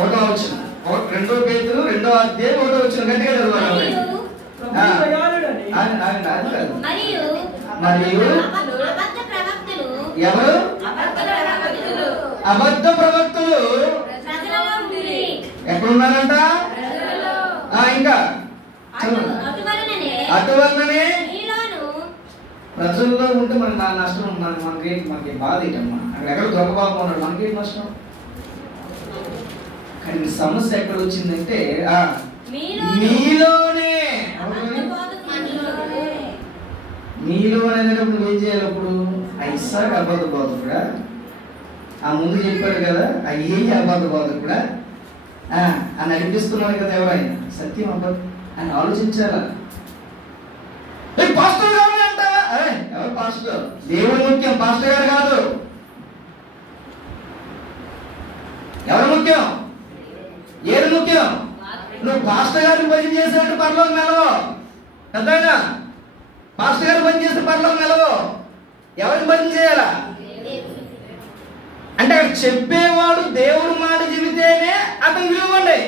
1వ వచనం 2వ పేతురు 2వ అధ్యాయం 1వ వచనం గట్టిగా చదవాలి. మరియు ఎవరు? అబద్ధ ప్రవక్తలు ఎక్కడున్నారంట? ఇంకా అటువలనే ప్రజల్లో ఉంటే మనకి నా నష్టం, మనకి బాధ ఏంటమ్మా? అక్కడ ఎక్కడ దొంగబాబు ఉన్నాడు, మనకేంటి నష్టం? కానీ సమస్య ఎక్కడ వచ్చిందంటే మీలోనే మీలో అనేటప్పుడు నువ్వేం చేయాలి? అప్పుడు ఐసాక్ అబద్ధ బోధకుడా, ఆ ముందు చెప్పాడు కదా ఏ అబద్ధ బోధకుడా అని అనిపిస్తున్నాడు కదా ఎవరైనా సత్యం అబద్ధం అని ఆలోచించాలా? పాస్టర్ గారు అంటావా? ఎవరు పాస్టర్? దేవుడు ముఖ్యం, పాస్టర్ గారు కాదు. ఎవరు ముఖ్యం? ఏది ముఖ్యం? నువ్వు పాస్టర్ గారిని భజన చేసినట్టు పరలోకం నిలవో. పెద్దగా పాస్టర్ గారు భజన చేస్తే పరలోకం నిలవో. ఎవరిని భజన చేయాలా? అంటే అక్కడ చెప్పేవాడు దేవుడు మాట చెబితేనే అతను విలువండి.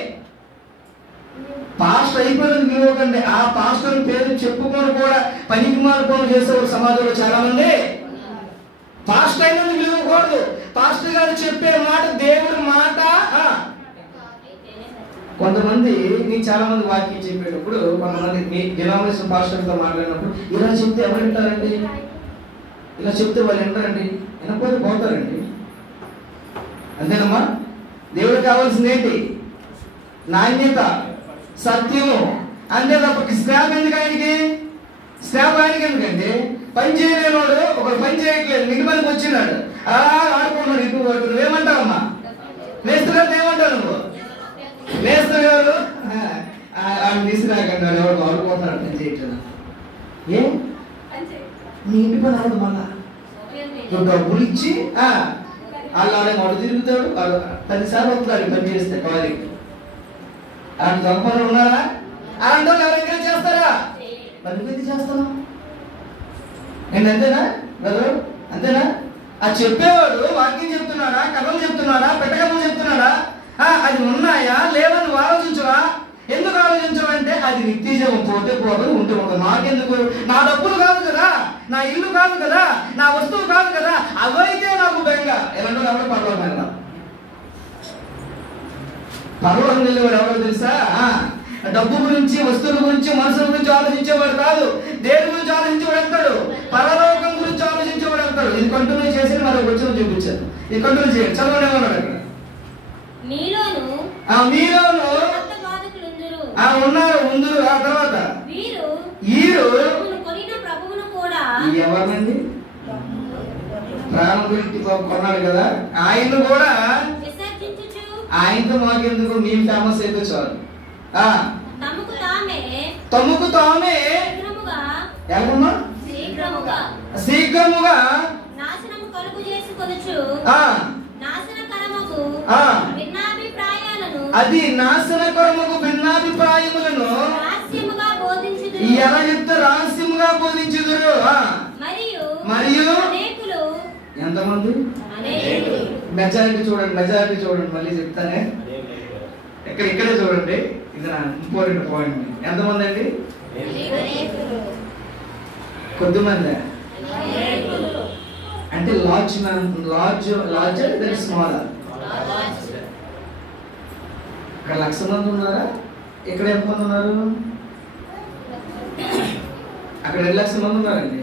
పాస్టర్ అయిపోయినందుకు విలువకండి. ఆ పాస్టర్ పేరు చెప్పుకొని కూడా పనికి మార్పులు చేసేవారు సమాజంలో చాలా మంది. పాస్టర్ అయినందుకు విలువకూడదు. పాస్టర్ గారు చెప్పే మాట దేవుడి మాట. కొంతమంది మీకు చాలా మంది వాక్యం చెప్పేటప్పుడు కొంతమంది మీ డినామినేషన్ పాస్టర్తో మాట్లాడినప్పుడు ఇలా చెప్తే ఎవరు వింటారండి? ఇలా చెప్తే వాళ్ళు వింటారండి? వినకపోతే పోతారండి. అంతేనమ్మా? దేవుడికి కావాల్సింది ఏంటి? నాణ్యత, సత్యము. అంతే తప్ప శ్రాప్ ఎందుకు ఆయనకి? శ్రాప్ ఆయనకి ఎందుకంటే పని చేయలేనోడు ఒకడు పని చేయట్లేదు, ఇంటి పనికి వచ్చినాడు ఆడుకున్నాడు. ఇప్పుడు నువ్వేమంటావమ్మా? మేస్త్రి గారు ఏమంటావు నువ్వు? మేస్త్రి గారు తీసుకురాకండి ఎవరు ఆడుకుంటున్నాడు పని చేయట్లేదు. ఏ నీ ఇంటి పని అవదు. మళ్ళా డబ్బులు ఇచ్చి వాళ్ళు మొదలు తిరుగుతాడు. 10 సార్లు వస్తున్నాడు పని చేస్తే కాలేజీ. అలాంటి దొంగలు ఉన్నారా? అలాంటి వాళ్ళు ఎవరు ఎంకరేజ్ చేస్తారా? పని పెట్టి చేస్తాను నేను. అంతేనా బ్రదరు? అంతేనా? ఆ చెప్పేవాడు వాక్యం చెప్తున్నాడా, కథలు చెప్తున్నాడా, పెట్టకథలు చెప్తున్నాడా, అది ఉన్నాయా లేవని నువ్వు ఆలోచించవా? ఎందుకు ఆలోచించవంటే అది నిత్యజీవం. పోతే పోదు, ఉంటే ఉండదు. నాకెందుకు? నా డబ్బులు కాదు కదా, నా ఇల్లు కాదు కదా, నా వస్తువు కాదు కదా, అవైతే నాకు బెంగ. ఎలాంటి ఎవరు పర్వాలేదు వెళ్ళా పర్వాలేదు వెళ్ళేవాడు ఎవరో తెలుసా? డబ్బు గురించి, వస్తువుల గురించి, మనుషుల గురించి ఆలోచించేవాడు కాదు. దేని గురించి ఆలోచించేవాడు వెళ్తాడు? పరలోకం గురించి ఆలోచించేవాడు వెళ్తాడు. ఇది కంటిన్యూ చేసి మరొక వచ్చిన చూపించాను. ఇది కంటిన్యూ చేయండి. చదవనే ఉన్నాడు అక్కడ. మీలోను ఉన్నారు ముందు. ఆ తర్వాత ఎవరినండి? ప్రాణం గురించి కొన్నాడు కదా ఆయన్ను కూడా. ఆయనతో మాకెందుకు? మేము ఫేమస్ అయితే చాలు. తమకు తామే ఎలాగమ్మా? శీఘ్రముగా నాశనము కలుగు చేసుకొనుచు అది నాశనకరముకు భిన్నాభిప్రాయములను ఎలా చెప్తే రహస్యముగా బోధించుదురు. మరియు ఎంతమంది? మెజారిటీ చూడండి, మెజారిటీ చూడండి. మళ్ళీ చెప్తానే, ఇక్కడే చూడండి. ఇది నా ఇంపార్టెంట్ పాయింట్. ఎంతమంది అండి? కొద్దిమంది. అంటే లార్జ్ లార్జ్ స్మాల్. ఇక్కడ 1,00,000 మంది ఉన్నారా? ఇక్కడ ఎంతమంది ఉన్నారు? అక్కడ 2,00,000 మంది ఉన్నారండి.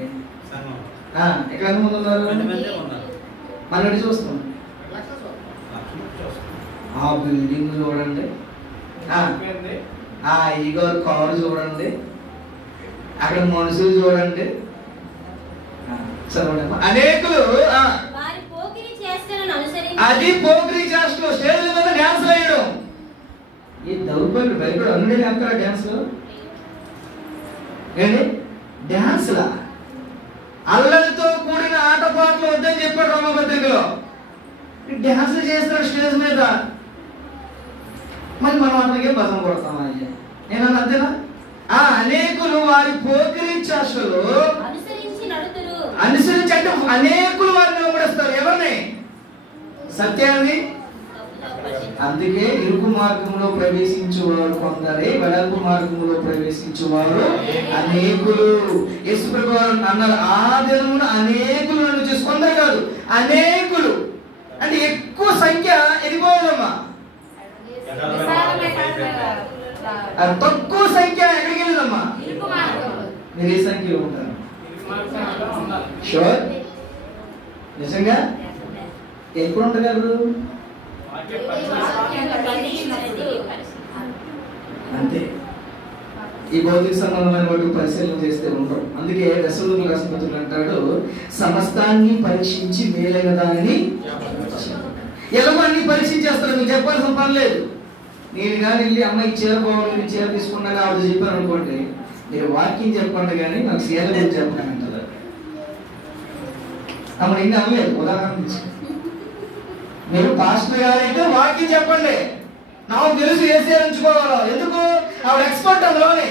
ఇక్కడ ఎంతమంది ఉన్నారు? మనం చూస్తాం. ఆ బిల్డింగ్ చూడండి, ఆ ఈగో కారు చూడండి, అక్కడ మనుషులు చూడండి. చదవండి. అనేకులు అది పోకిరి చేస్తూ స్టేజ్ మీద డ్యాన్స్ వేయడం. ఈ దౌర్భాగ్యుడు భయపడు అన్నీ అంటారా డ్యాన్స్ లో? ఏంటి డ్యాన్స్ లా? అల్లరితో కూడిన ఆటపాటలు వద్దని చెప్పాడు రోమపత్రికలో. డ్యాన్స్లు చేస్తాడు స్టేజ్ మీద. మరి మనం అతనికే భజన కొడతాం. నేను అంతేనా? అనేకులు వారి పోకిరి చేష్టలు అనుసరించి అంటే అనేకులు వారిని వెంబడిస్తారు. ఎవరిని? సత్యాన్ని. అందుకే ఇరుకు మార్గంలో ప్రవేశించువారు కొందరే, వెడల్పు మార్గంలో ప్రవేశించువారు అనేకులు. యేసు ప్రభువు అన్నారు, ఆ దినమున అనేకులు నన్ను చూసి. కొందరు కాదు, అనేకులు. అంటే ఎక్కువ సంఖ్య ఎదిపోదమ్మా. తక్కువ సంఖ్య ఎక్కడికి వెళ్ళదమ్మా? మీరు ఏ సంఖ్యలో ఉంటారు? షూర్? నిజంగా ఎప్పుడు ఉండగలరు? అంతే. ఈ భౌతిక సంబంధమైన వాటికి పరిశీలన చేస్తే ఉండవు. అందుకే రసూలుల రాసిన పత్రికలు అంటాడు, సమస్తాన్ని పరీక్షించి మేలైన దానిని ఎలాగో అన్ని పరీక్షించేస్తాడు. మీకు చెప్పాల్సిన పని లేదు. నేను కానీ వెళ్ళి అమ్మాయి చీర బాగుంది, చీర తీసుకున్నాక ఆవిడ చెప్పాను అనుకోండి, మీరు వాకింగ్ చెప్పండి కానీ నాకు చీర గురించి చెప్పండి అంటారు. అమ్మ ఇన్ని అమ్మలేదు. ఉదాహరణ తీసుకుంటాం, మీరు పాస్టర్ గారైతే వాకింగ్ చెప్పండి, నాకు తెలుసు ఏ చీర ఉంచుకోవాలో. ఎందుకు? ఆవిడ ఎక్స్పర్ట్ అందులోనే.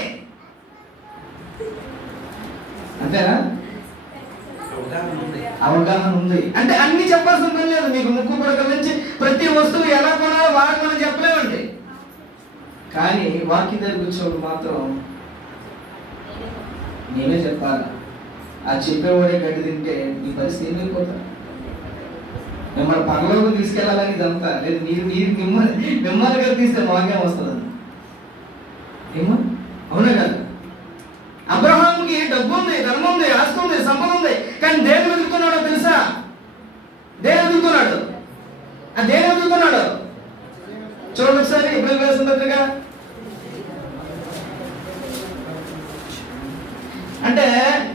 అంతేనా? అవగాహన ఉంది అంటే అన్ని చెప్పాల్సిన పని లేదు. మీకు ముక్కు పుడక నుంచి ప్రతి వస్తువు ఎలా కొనాలో వాడికి మనం చెప్పలేమండి. కానీ వాక్యం దగ్గర కూర్చోడు మాత్రం నేనే చెప్పాలి. ఆ చెప్పేవాడే గడ్డి తింటే మీ పరిస్థితి ఏం అయిపోతా? మిమ్మల్ని పరలోకం తీసుకెళ్ళాలని ఇదంతా లేదు. మిమ్మల్ని గారు తీస్తే వాక్యం వస్తుంది ఏమో. అవునా కదా? అబ్రహాంకి డబ్బు ఉంది, ధనం ఉంది, ఆస్తి ఉంది, సంపద ఉంది, కానీ దేని వెతుకుతున్నాడో తెలుసా? దేని వెతుకుతున్నాడు? ఆ దేని వెతుకుతున్నాడు చూడండి ఒకసారి. ఎప్పుడు వేసిన పత్రిక అంటే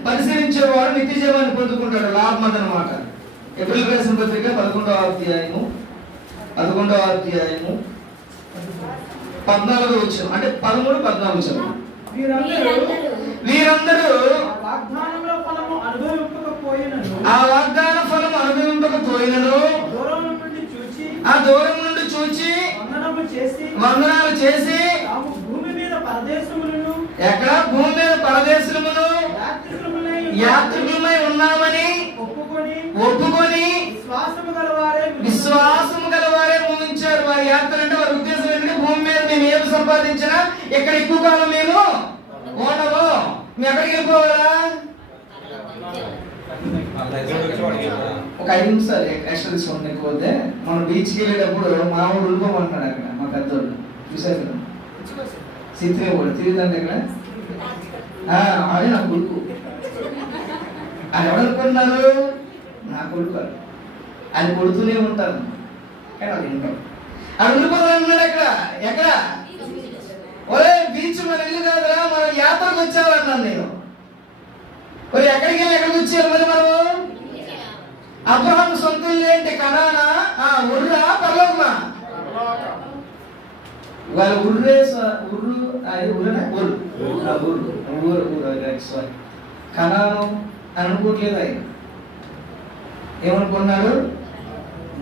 పరిశీలించేవాడు నిత్య జీవాన్ని పొందుకుంటాడు, లాభం అన్నమాట. ఎప్పుడు వేసిన పత్రిక 11వ అధ్యాయము 14వ వచనం అంటే 13-14 వచనం. వీరందరూ ఆ వాగ్దాన ఫలము అనుభవింపకపోయినను ఆ దూరం నుండి చూచి వందనాలు చేసి ఎక్కడ భూమి మీద పరదేశమును యాత్రికులమై ఉన్నామని ఒప్పుకొని విశ్వాసము గలవారే ముగించారు. వారి యాత్ర అంటే వారి ఉద్దేశం ఏంటంటే భూమి మీద మేము ఏమి సంపాదించినా ఇక్కడ ఎక్కువ కాలం మేము ఉండము. మేము ఎక్కడికి వెళ్ళిపోవాలా? ఒక 5 నిమిషాలు ఎక్స్ట్రా తీసుకోండి. ఎక్కువతే మనం బీచ్కి వెళ్ళేటప్పుడు మామూలు ఉండిపోమంటున్నాడు అక్కడ. మా పెద్దోళ్ళు చూసారు కదా, సిత్రే కూడా తిరుగుదండి ఇక్కడ. అదే నా కొడుకు. అది ఎవరనుకుంటున్నారు? నా కొడుకు. అది కొడుతూనే ఉంటారు కానీ అది ఉంటాం. అది ఉండిపోతున్నాడు అక్కడ. ఎక్కడ? ఒరే బీచ్ మన ఇల్లు కాదురా, మనం యాత్రకు వచ్చామన్నాను నేను. ఒరే ఎక్కడికి వెళ్ళి ఎక్కడికి వచ్చారు మరి మనము? అబ్రహాం సొంత ఇల్లు ఏంటి? కనానా? ఉర్రా? పరలోకమా? వాళ్ళ ఉర్రే సారీ కనాను అని అనుకోవట్లేదు ఆయన. ఏమనుకున్నాడు?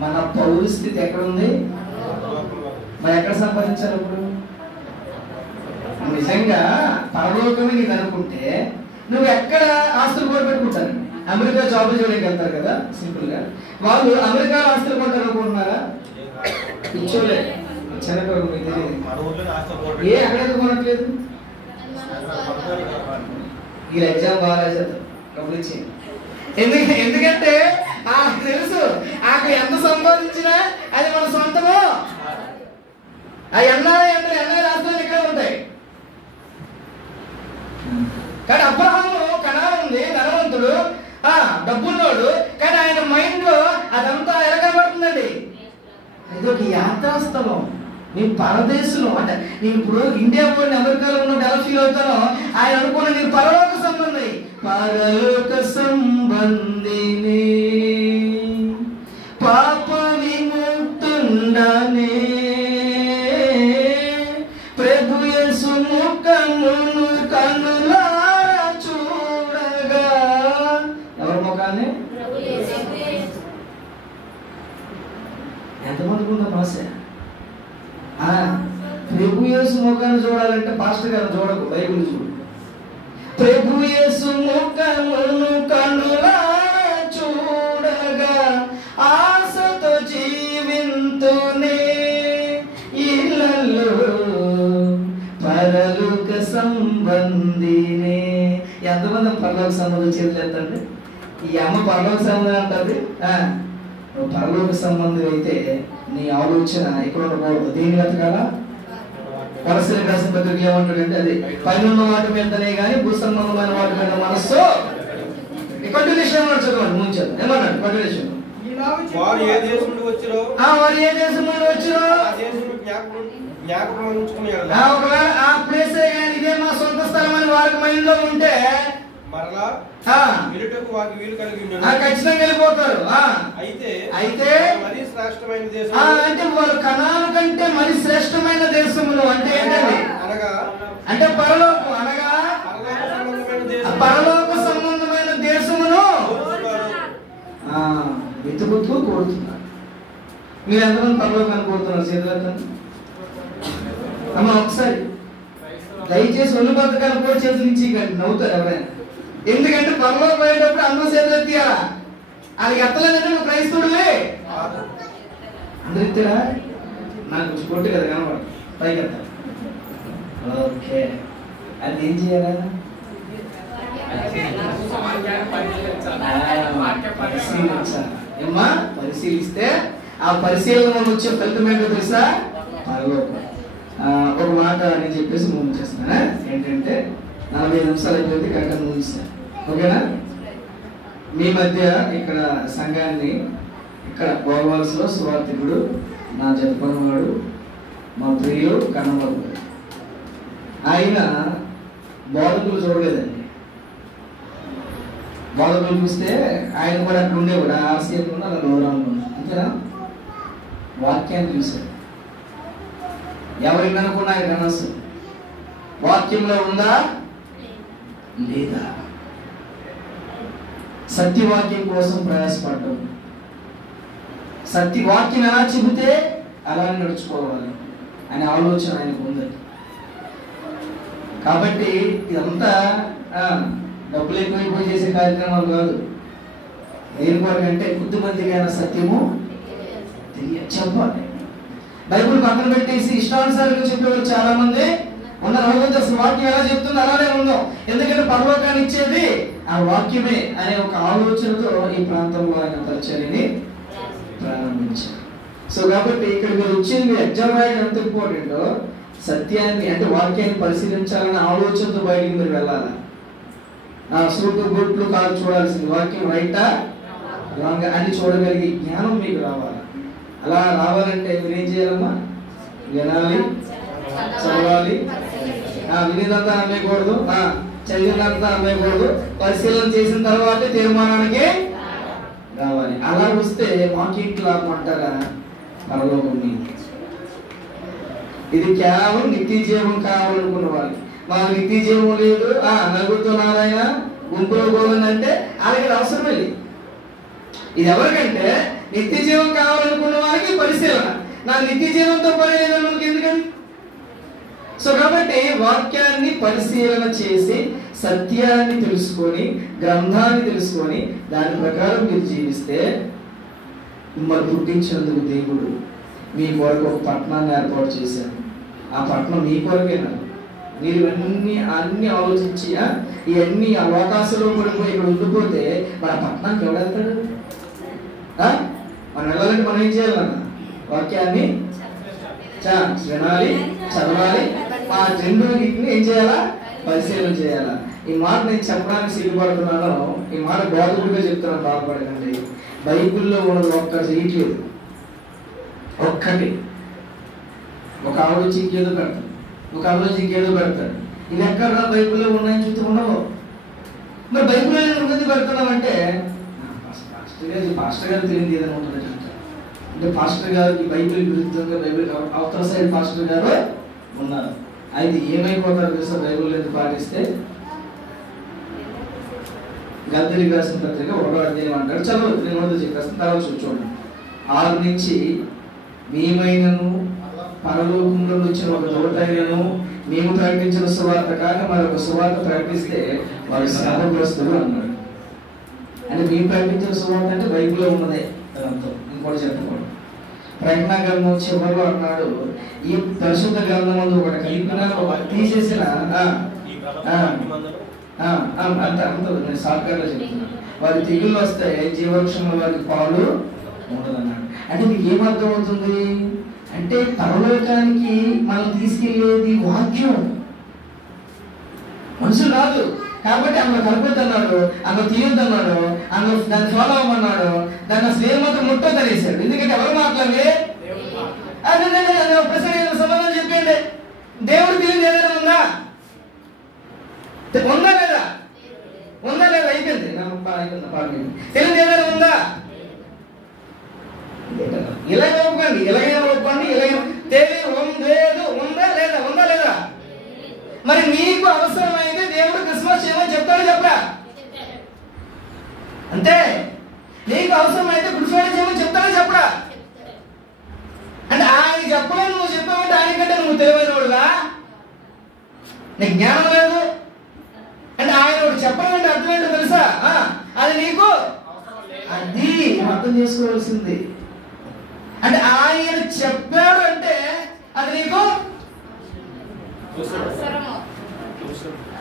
మన పౌరస్థితి ఎక్కడుంది? మనం ఎక్కడ సంపాదించాలి? ఇప్పుడు నిజంగా పరలోకమే నీకు అనుకుంటే నువ్వు ఎక్కడ ఆస్తులు కూడా పెట్టుకుంటారు? అమెరికా జాబులు చేయడానికి వెళ్తారు కదా సింపుల్ గా. వాళ్ళు అమెరికాలో ఆస్తులు కొంటారు అనుకుంటున్నారా? ఇచ్చోలే చిన్నపిల్లలు మీకు తెలియదు. ఏ అక్కడ కొనట్లేదు? వీళ్ళ ఎగ్జామ్ బాగా రాశారు గమనించి. ఎందుకంటే తెలుసు ఆకు ఎంత సంపాదించినా అది మన సొంతము. ఆ ఎన్ఆర్ఐ రాష్ట్రాలు ఇక్కడ ఉంటాయి. కానీ అబ్రహాము కనాను ఉంది, ధనవంతుడు, డబ్బున్నోడు, కానీ ఆయన మైండ్ లో అదంతా ఎరగబడుతుందండి. ఇది ఒక యాత్రాస్థలం. నేను పరదేశంలో అంటే నేను ఇప్పుడు ఇండియా పోయిన అమెరికాలో ఉన్న ఎలా ఫీల్ అవుతానో ఆయన అనుకున్న నేను పరలోక సంబంధి. పరలోక సంబంధిని పాప విముక్తుండనే ప్రభు యేసు ముఖమును కన్నులారా చూడగా. ఎవరి ముఖాన్ని? ఎంతమందికి ఉందో భాష? ప్రభు యేసు ముఖాన్ని చూడాలంటే పాస్టర్ గారు చూడకు, బైబిల్ చూడు. ప్రభు యేసు ముఖమును కన్నులారా చూడగా ఆశతో జీవింతునే ఇళ్ళలో పరలోక సంబంధినే. ఎంతమంది పరలోక సంబంధం చేతులు ఎత్తండి. ఈ అమ్మ పరలోక సంబంధం అంటది. నువ్వు పరలోక సంబంధం అయితే నీ ఆలోచన ఇక్కడ ఉండకూడదు. దేని వెతకాలా? వరసలు రాసిన పత్రిక ఏమంటాడంటే అది పైన వాటి మీదనే కానీ భూ సంబంధమైన వాటి మీద మనస్సు. కంటిన్యూషన్ ఏమన్నా చదవండి, ముంచారు ఏమన్నాడు కంటిన్యూషన్. వారు ఏ దేశం నుండి వచ్చారో వారు ఏ దేశం నుండి వచ్చారో జ్ఞాపకం ఉంచుకుని ఒకవేళ ఆ ప్లేసే కానీ ఇదే మా సొంత స్థలం అని వారికి మైండ్ లో ఉంటే మరలా విలుటకు వారికి వీలు కలిగి ఖచ్చితంగా వెళ్ళిపోతారు. అయితే మరి శ్రేష్టమైన దేశం అంటే వారు కనాను కంటే మరి శ్రేష్టమైన దేశములు అంటే ఏంటండి? అనగా అంటే పరలోకం అనగా పరలోక సంబంధమైన దేశమును వెతుకుతూ కోరుతున్నారు. మీరు ఎంతమంది పరలోకాన్ని కోరుతున్నారు? చేతులెత్తండి అమ్మ. ఒకసారి దయచేసి ఒళ్ళు బతకాన్ని కూడా చేతులు ఇచ్చి నవ్వుతారు ఎవరైనా. ఎందుకంటే పరలోకి పోయేటప్పుడు అందరూ చేతులు ఎత్తియాలా? అది ఎత్తలేదంటే నువ్వు క్రైస్తవుడివే. అందరు ఎత్తారా? నాకు కొట్టు కదా కనబడు పైకి ఎత్తా. ఓకే, అది ఏం చేయాలా? ఏమ్మా పరిశీలిస్తే ఆ పరిశీలన వచ్చే ఫలితం ఏంటో తెలుసా? పరలోకం. ఒక మాట నేను చెప్పేసి ముగించేస్తున్నా. ఏంటంటే 40 నిమిషాలు అయిపోయింది, కరెక్ట్గా ముగిస్తాను. ఓకేనా? మీ మధ్య ఇక్కడ సంఘాన్ని ఇక్కడ గోవాల్స్లో సువార్థికుడు నా జతపనవాడు మా ప్రియులు కన్నబాబు గారు. ఆయన బోధకులు చూడలేదండి. బోధకులు చూస్తే ఆయన కూడా అక్కడ ఉండేవాడు. ఆర్సీఎఫ్ అలా దూరంలో ఉన్నాడు. అంతేనా? వాక్యాన్ని చూశాడు. ఎవరికి అనుకున్నా ఆయన అనవసరం. వాక్యంలో ఉందా లేదా? సత్యవాక్యం కోసం ప్రయాసపడ్డం. సత్యవాక్యం ఎలా చెబితే అలానే నడుచుకోవాలి అనే ఆలోచన ఆయనకు ఉంది. కాబట్టి ఇదంతా డబ్బులు ఎక్కువైపోయి చేసే కార్యక్రమాలు కాదు. దేని కొరకంటే కొద్దిమందికైనా సత్యము చెప్పాలి. బైబుల్ పక్కన పెట్టేసి ఇష్టానుసారంగా చెప్పేవాళ్ళు చాలా మంది ఉన్నారు. అసలు వాక్యం ఎలా చెప్తుందో అలానే ఉందాం. ఎందుకంటే పరలోకాన్ని ఇచ్చేది ఆ వాక్యమే అనే ఒక ఆలోచనతో ఈ ప్రాంతంలో ఆయన పరిచర్యని ప్రారంభించారు. సో కాబట్టి ఇక్కడ మీరు వచ్చింది ఎగ్జామ్ రాయడం ఎంత ఇంపార్టెంటో సత్యాన్ని అంటే వాక్యాన్ని పరిశీలించాలనే ఆలోచనతో బయటికి మీరు వెళ్ళాలి. సూటు బూట్లు కాదు చూడాల్సింది. వాక్యం రైటా రాంగ్ అని చూడగలిగే జ్ఞానం మీకు రావాలి. అలా రావాలంటే మీరు ఏం చేయాలమ్మా? వినాలి, చదవాలి. వినేదంతా అమ్మేయకూడదు, చదివినంతా అమ్మేయకూడదు. పరిశీలన చేసిన తర్వాతే తీర్మానానికి రావాలి. అలా వస్తే మాకేంటి లాభం అంటారా? పరలోకం. ఇది కేవలం నిత్య జీవం కావాలనుకున్న వాళ్ళకి. మాకు నిత్య జీవం లేదు, నలుగురితో నారాయణ గుంపులో పోయిందంటే వాళ్ళకి అవసరమే లేదు. ఇది ఎవరికంటే నిత్య జీవం కావాలనుకున్న వాళ్ళకి పరిశీలన. నా నిత్య జీవంతో పని లేదా మనకి ఎందుకని? సో కాబట్టి వాక్యాన్ని పరిశీలన చేసి సత్యాన్ని తెలుసుకొని గ్రంథాన్ని తెలుసుకొని దాని ప్రకారం మీరు జీవిస్తే మిమ్మల్ని పుట్టించినందుకు దేవుడు మీ కొరకు ఒక పట్టణాన్ని ఏర్పాటు చేశారు. ఆ పట్టణం మీ కొరకేనా? మీరు అన్ని ఆలోచించి ఇవన్నీ అవకాశాలు పడిపోయి ఇక్కడ ఉండిపోతే మన పట్టణానికి ఎవడెళ్తాడు? మనం వెళ్ళాలంటే మనం ఏం చేయాలన్న? వాక్యాన్ని వినాలి, చదవాలి. ఆ రెండు ఏం చేయాలా? పరిశీలన చేయాలా. ఈ మాట నేను చెప్పడానికి సిగ్గుపడుతున్నాను. ఈ మాట బోధకుడిగా చెప్తున్నాను, బాధపడకండి. బైబిల్లో ఉన్నది ఒక్కటి చేయట్లేదు. ఒక్కటి ఒక ఆవిడ వచ్చి ఇంకేదో పెడతాడు, ఒక ఆవిడ వచ్చి ఇంకేదో పెడతాడు. ఇది ఎక్కడ బైబిల్లో ఉన్నాయని చూస్తూ ఉండవు. మరి బైబిల్లో ఉన్నది పెడుతున్నామంటే పాస్టర్ గారు తెలియదు ఏదైనా ఉంటుంది అంటే పాస్టర్ గారికి బైబిల్ విరుద్ధంగా బైబిల్ అవతల సైడ్ పాస్టర్ గారు ఉన్నారు. అయితే ఏమైపోతారు తెలుసా? బైబిల్ ఎందుకు పాటిస్తే గద్దరికి రాసిన పత్రిక 1వ అధ్యాయం అంటాడు. చదవద్దు, నేను ముందు చెప్పేస్తాను, తర్వాత చూడండి. 6 నుంచి మేమైనను పరలోకంలో వచ్చిన ఒక దూతైనను మేము ప్రకటించిన సువార్త కాక మరొక సువార్త ప్రకటిస్తే వారు శాపగ్రస్తులు అన్నాడు. అంటే మేము ప్రకటించిన సువార్త అంటే బైబిల్లో ఉన్నదే గ్రంథం, ఇంకోటి చెప్పకూడదు. ప్రకటన గ్రంథం చివరిలో అన్నాడు, ఈ పరిశుద్ధ గ్రంథం ముందు ఒకటి కలిపిన తీసేసిన నేను సాఫ్ట్వేర్లో చెప్తున్నాను. వారి తెగుళ్ళు వస్తే జీవవృక్షంలో వారికి పాలు ఉండదన్నాడు. అంటే మీకు ఏమర్థం అవుతుంది అంటే పరలోకానికి మనం తీసుకెళ్లేది వాక్యం, మనుషులు కాదు. కాబట్టి అందులో కలపొద్దన్నాడు, అందులో తీయొద్దన్నాడు, అందులో దాన్ని ఫాలో అవ్వమన్నాడు. దాన్ని అసలు ఏమాత్రం ముట్టొద్దనేసాడు. ఎందుకంటే ఎవరు మాట్లాడే ప్రసంగ సంబంధం చెప్పాడు దేవుడు తెలియదు ఏదైనా ఉందా? ఉందా లేదా? ఉందా లేదా? అయిపోయింది. తెలియదు ఏదైనా ఉందా? ఇలాగే ఒప్పుకోండి, ఇలాగే ఒప్పుకోండి, ఇలాగే తెలియదు ఉందా లేదా? ఉందా లేదా? మరి నీకు అవసరమైతే దేవుడు క్రిస్మస్ చేయమని చెప్తాడు చెప్పరా? అంతే. నీకు అవసరమైతే గుడ్ ఫ్రైడే చేయమని చెప్తాడు చెప్పరా? అంటే ఆయన చెప్పలేదు, నువ్వు చెప్పావంటే ఆయనకంటే నువ్వు తెలివైనవాడుగా, నీకు జ్ఞానం లేదు. అంటే ఆయన ఒకటి చెప్పాలంటే అర్థం ఏంటో తెలుసా? అది నీకు అది అర్థం చేసుకోవాల్సింది. అంటే ఆయన చెప్పాడు అంటే అది నీకు,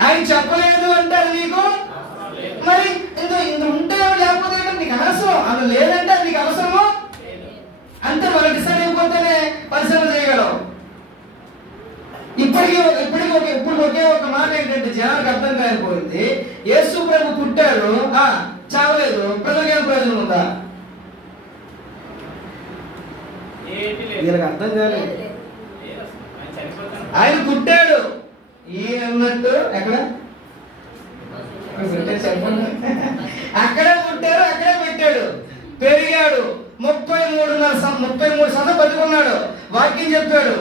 ఆయన చెప్పలేదు అంటే అది నీకు, మరి ఇందులో ఉంటే లేకపోతే నీకు అవసరం, అది లేదంటే అది నీకు అవసరము అంతే. మనం డిసైడ్ అయిపోతేనే పరిశీలన చేయగలవు. ఇప్పుడు ఒకే ఒక మాట ఏంటంటే జనానికి అర్థం కాకపోయింది. యేసు ప్రభు పుట్టాడు, చావలేదు, ప్రజలకు ఏం ప్రయోజనం ఉందా? వీళ్ళకి అర్థం కాలేదు. ఆయన పుట్టాడు ఈయన అన్నట్టు ఎక్కడ అక్కడే పుట్టాడు, అక్కడే పెట్టాడు, పెరిగాడు, 33 సంవత్సరాలు బతుకున్నాడు, వాక్యం చెప్పాడు,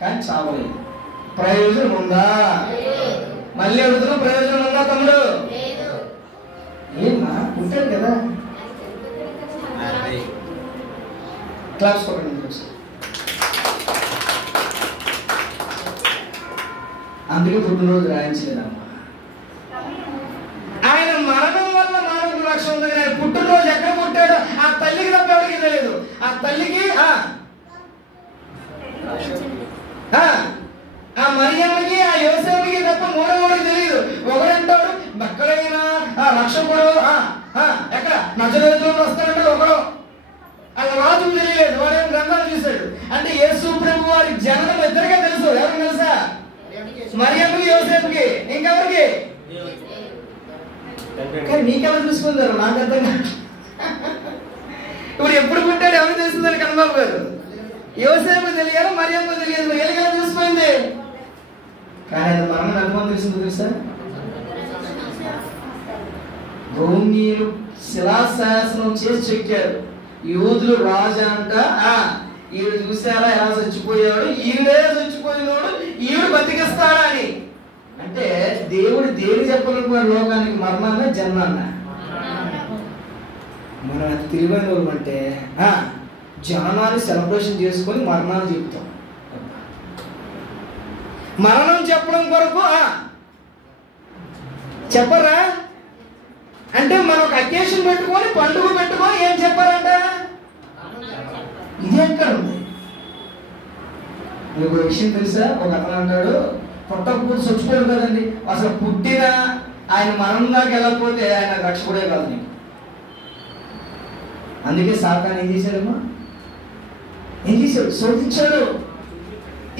కానీ చావలేదు. ప్రయోజనం ఉందా? మళ్ళీ అడుగుతున్నా, ప్రయోజనం ఉందా తమ్ముడు? ఏమా పుట్టాడు కదా. క్లాస్ కొట్టండి. అందుకే పుట్టినరోజు రాయించలేదమ్మా. ఆయన మరణం వల్ల మానవులకు రక్షణ ఉంది, కానీ పుట్టినరోజు ఎక్కడ పుట్టాడో ఆ తల్లికి తప్ప ఎవరికి తెలియదు. ఆ తల్లికి ఆ మరియమ్మకి ఆ యోసేపుకి తప్ప మూడోవాడికి తెలియదు. ఒకడంటాడు ఎక్కడైనా రక్షకుడు ఎక్కడ నజరేతు వస్తాడంటే ఒకడు, అలా రాజు తెలియలేదు, వాడేమో గ్రంథాలు చూశాడు. అంటే యేసు ప్రభు వారి జననం ఇద్దరికే తెలుసు. ఎవరికి తెలుసా? మరియమ్మకి, యోసేపుకి, ఇంకెవరికి? కానీ నీకెవరు చూసుకుంటారు? నాకు అర్థం కాదు. ఇప్పుడు ఎప్పుడు పుట్టాడు ఎవరికి తెలుస్తుందని కన్నబాబు గారు. యోసేపు తెలియాలి, మరియమ్మ తెలియదు, ఎలుగలా చూసిపోయింది. కానీ అది మరణం ఎంతమంది తెలిసిందో తెలుసా? రోమీయులు శిలాశాసనం చేసి చెక్కారు. యూదులు రాజా అంట, ఈవిడ చూసారా ఎలా చచ్చిపోయాడు, ఈవిడే చచ్చిపోయినోడు, ఈవిడ బతికిస్తాడా అని. అంటే దేవుడు దేని చెప్పాలనుకున్నాడు లోకానికి? మరణాన్న జన్మాన్న. మనం ఎంత తెలివైన వాళ్ళు అంటే జననాన్ని సెలబ్రేషన్ చేసుకొని మరణాన్ని చెప్తాం. మరణం చెప్పడం కొరకు చెప్పరా? అంటే మనం ఒక అకేషన్ పెట్టుకొని, పండుగ పెట్టుకొని ఏం చెప్పారంట? ఇది ఎక్కడ ఉంది? మీకు విషయం తెలుసా? ఒక అతను అంటాడు, పుట్టకపోతే చచ్చిపోయాడు కదండి, అసలు పుట్టిన ఆయన మరణం దాకా వెళ్ళకపోతే ఆయన రక్షకుడే కాదు నీకు. అందుకే సాతాను ఏం చేశాడమ్మా? ఏం చేశాడు? శోధించాడు.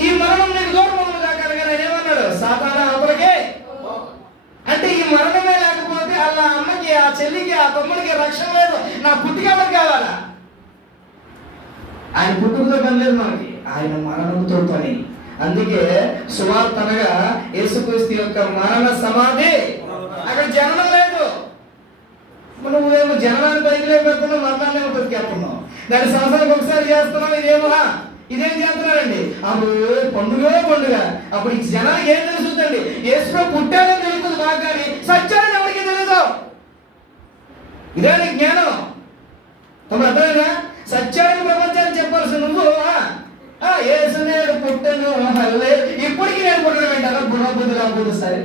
ఈ మరణం నీకు దూరం కాదు కానీ ఏమన్నాడు? సాతాను అవతలకే. అంటే ఈ మరణమే లేకపోతే అలా అమ్మకి, ఆ చెల్లికి, ఆ తమ్ముడికి రక్షణ లేదు. నా పుట్టిక ఎవరికి కావాలా? ఆయన పుట్టుకతో పని లేదు మనకి, ఆయన మరణంతో పని. అందుకే సువార్త అనగా యేసుక్రీస్తు యొక్క మరణ సమాధి. అక్కడ జననం లేదు. నువ్వేమో జననాన్ని బయటలో పెడుతున్నావు, మరణాన్ని ఏమో బతికేస్తున్నావు. దాని సంవత్సరానికి ఒకసారి చేస్తున్నావు. ఇదేం చేస్తున్నారండి? అప్పుడు పండుగ. అప్పుడు ఈ జనానికి ఏం తెలుస్తుందండి? యేసు పుట్టాడని తెలుస్తుంది బాగా, కానీ సత్యాన్ని ఎవరికి తెలియదు. ఇదే నీ జ్ఞానం. తమ అర్థమైనా? సత్యాన్ని ప్రపంచాన్ని చెప్పాల్సి నువ్వు యేసు నేను పుట్టను, ఇప్పటికీ నేను పుట్టడం ఏంటారా? బుర్రబుద్ధి రాబోదు సరే.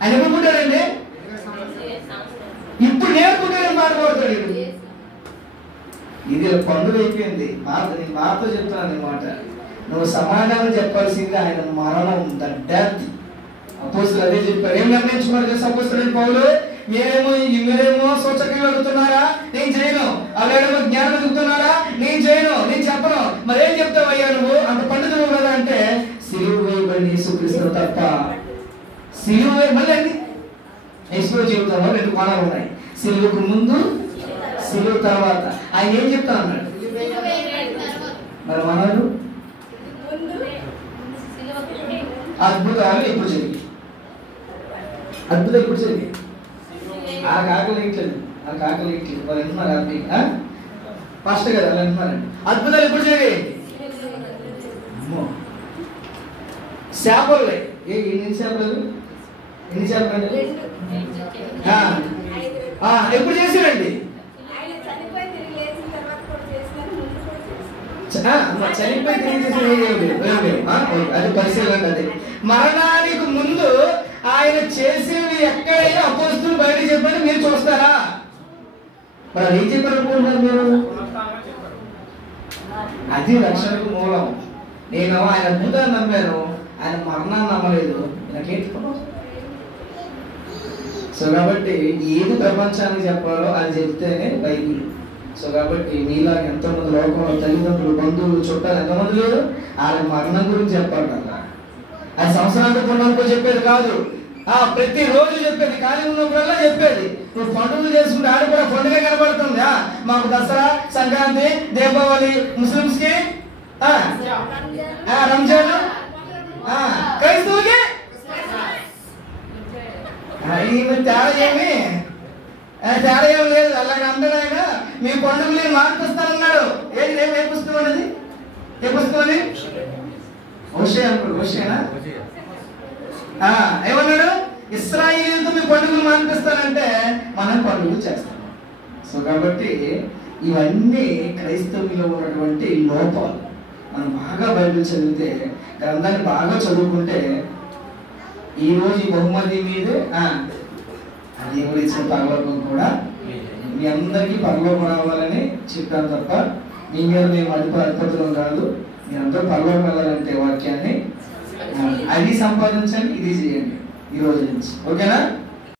ఆయన ఎప్పుడు పుట్టాడండి? ఇప్పుడు నేను పుట్టాడని మాట్లాడతాడు. ఇది పండుగ అయిపోయింది. నేను మాతో చెప్తున్నాను అనమాట. నువ్వు సమాధానం చెప్పాల్సింది ఆయన మరణం, ద డెత్. అపోస్తులు అదే చెప్పారు. ఏం నిర్ణయించుకున్నారు అపోస్తులైన పౌలు? మీరేమో సూచకులు అడుగుతున్నారా? నేను చేయను. అలాగేమో జ్ఞానం అడుగుతున్నారా? నేను చేయను, నేను చెప్పను. మరేం చెప్తావయ్యా నువ్వు? అంత పండితులు కదా అంటే సిలువ వేయబడిన యేసుక్రీస్తు తప్ప. సిలువ మళ్ళీ అండి యేసు జీవితంలో 2 కోణాలు ఉన్నాయి. సిలువకు ముందు, సిలువ తర్వాత. ఆయన ఏం చెప్తా అన్నాడు? మరి మనలు అద్భుతాలు ఎప్పుడు జరిగాయి? అద్భుతాలు ఎప్పుడు జరిగాయి? ఆ కాకలు ఇట్లేదు, ఆ కాకలు ఇట్లేదు. వాళ్ళు వింటున్నారు హ్యాపీ ఫస్ట్ కదా అలా వింటున్నారండి. అద్భుతాలు ఎప్పుడు జరిగాయి? చేపలు ఎన్ని చేపలు? ఎన్ని చేపలు ఎప్పుడు చేశారండి? చనిపోయి అది పరిశీలన. అది మరణానికి ముందు ఆయన చేసేవి ఎక్కడైనా అపోస్తులు బయట చెప్పని మీరు చూస్తారా? మరి అది ఏం చెప్పారనుకుంటున్నారు మీరు? అది రక్షణకు మూలం. నేను ఆయన అద్భుతాన్ని నమ్మాను, ఆయన మరణాన్ని నమ్మలేదు. నాకేంటి? సో కాబట్టి ఏది ప్రపంచానికి చెప్పాలో అది చెప్తేనే బైబిల్. సో కాబట్టి మీలా ఎంతమంది లోకంలో తల్లిదండ్రులు, బంధువులు, చుట్టాలు ఎంతమంది లేరు? ఆయన మరణం గురించి చెప్పాలి కదా. అది సంవత్సరానికి పుణ్యానికో చెప్పేది కాదు, ప్రతి రోజు చెప్పేది. ఖాళీ ఉన్నప్పుడల్లా చెప్పేది. నువ్వు పండుగలు చేసుకుంటే ఆడ కూడా పండుగ కనబడుతుంది. మాకు దసరా, సంక్రాంతి, దీపావళి, ముస్లిమ్స్ కి రంజాన్, క్రైస్తవులకి తేడా ఏమి లేదు. అలాగే అందరూ ఆయన మీ పండుగలు మార్పిస్తానన్నాడు. ఏది ఏ పుస్తకం అనేది? ఏ పుస్తకం అది? హోషేనా? ఏమన్నాడు? ఇశ్రాయేలుతో మీ పండుగలు మార్పిస్తానంటే మనం పండుగలు చేస్తాం. సో కాబట్టి ఇవన్నీ క్రైస్తవులో ఉన్నటువంటి లోపాలు. మనం బాగా బైబిల్ చదివితే, గ్రంథాన్ని బాగా చదువుకుంటే ఈ రోజు ఈ బహుమతి మీదే దేవుడు ఇచ్చిన పరలోకం కూడా మీ అందరికీ పరలోకం రావాలని చెప్పాను తప్ప మీ మీద మేము అధిపతులం కాదు. మీరందరూ పరలోకం వెళ్ళాలంటే వాక్యాన్ని అది సంపాదించండి, ఇది చేయండి ఈ రోజు నుంచి. ఓకేనా?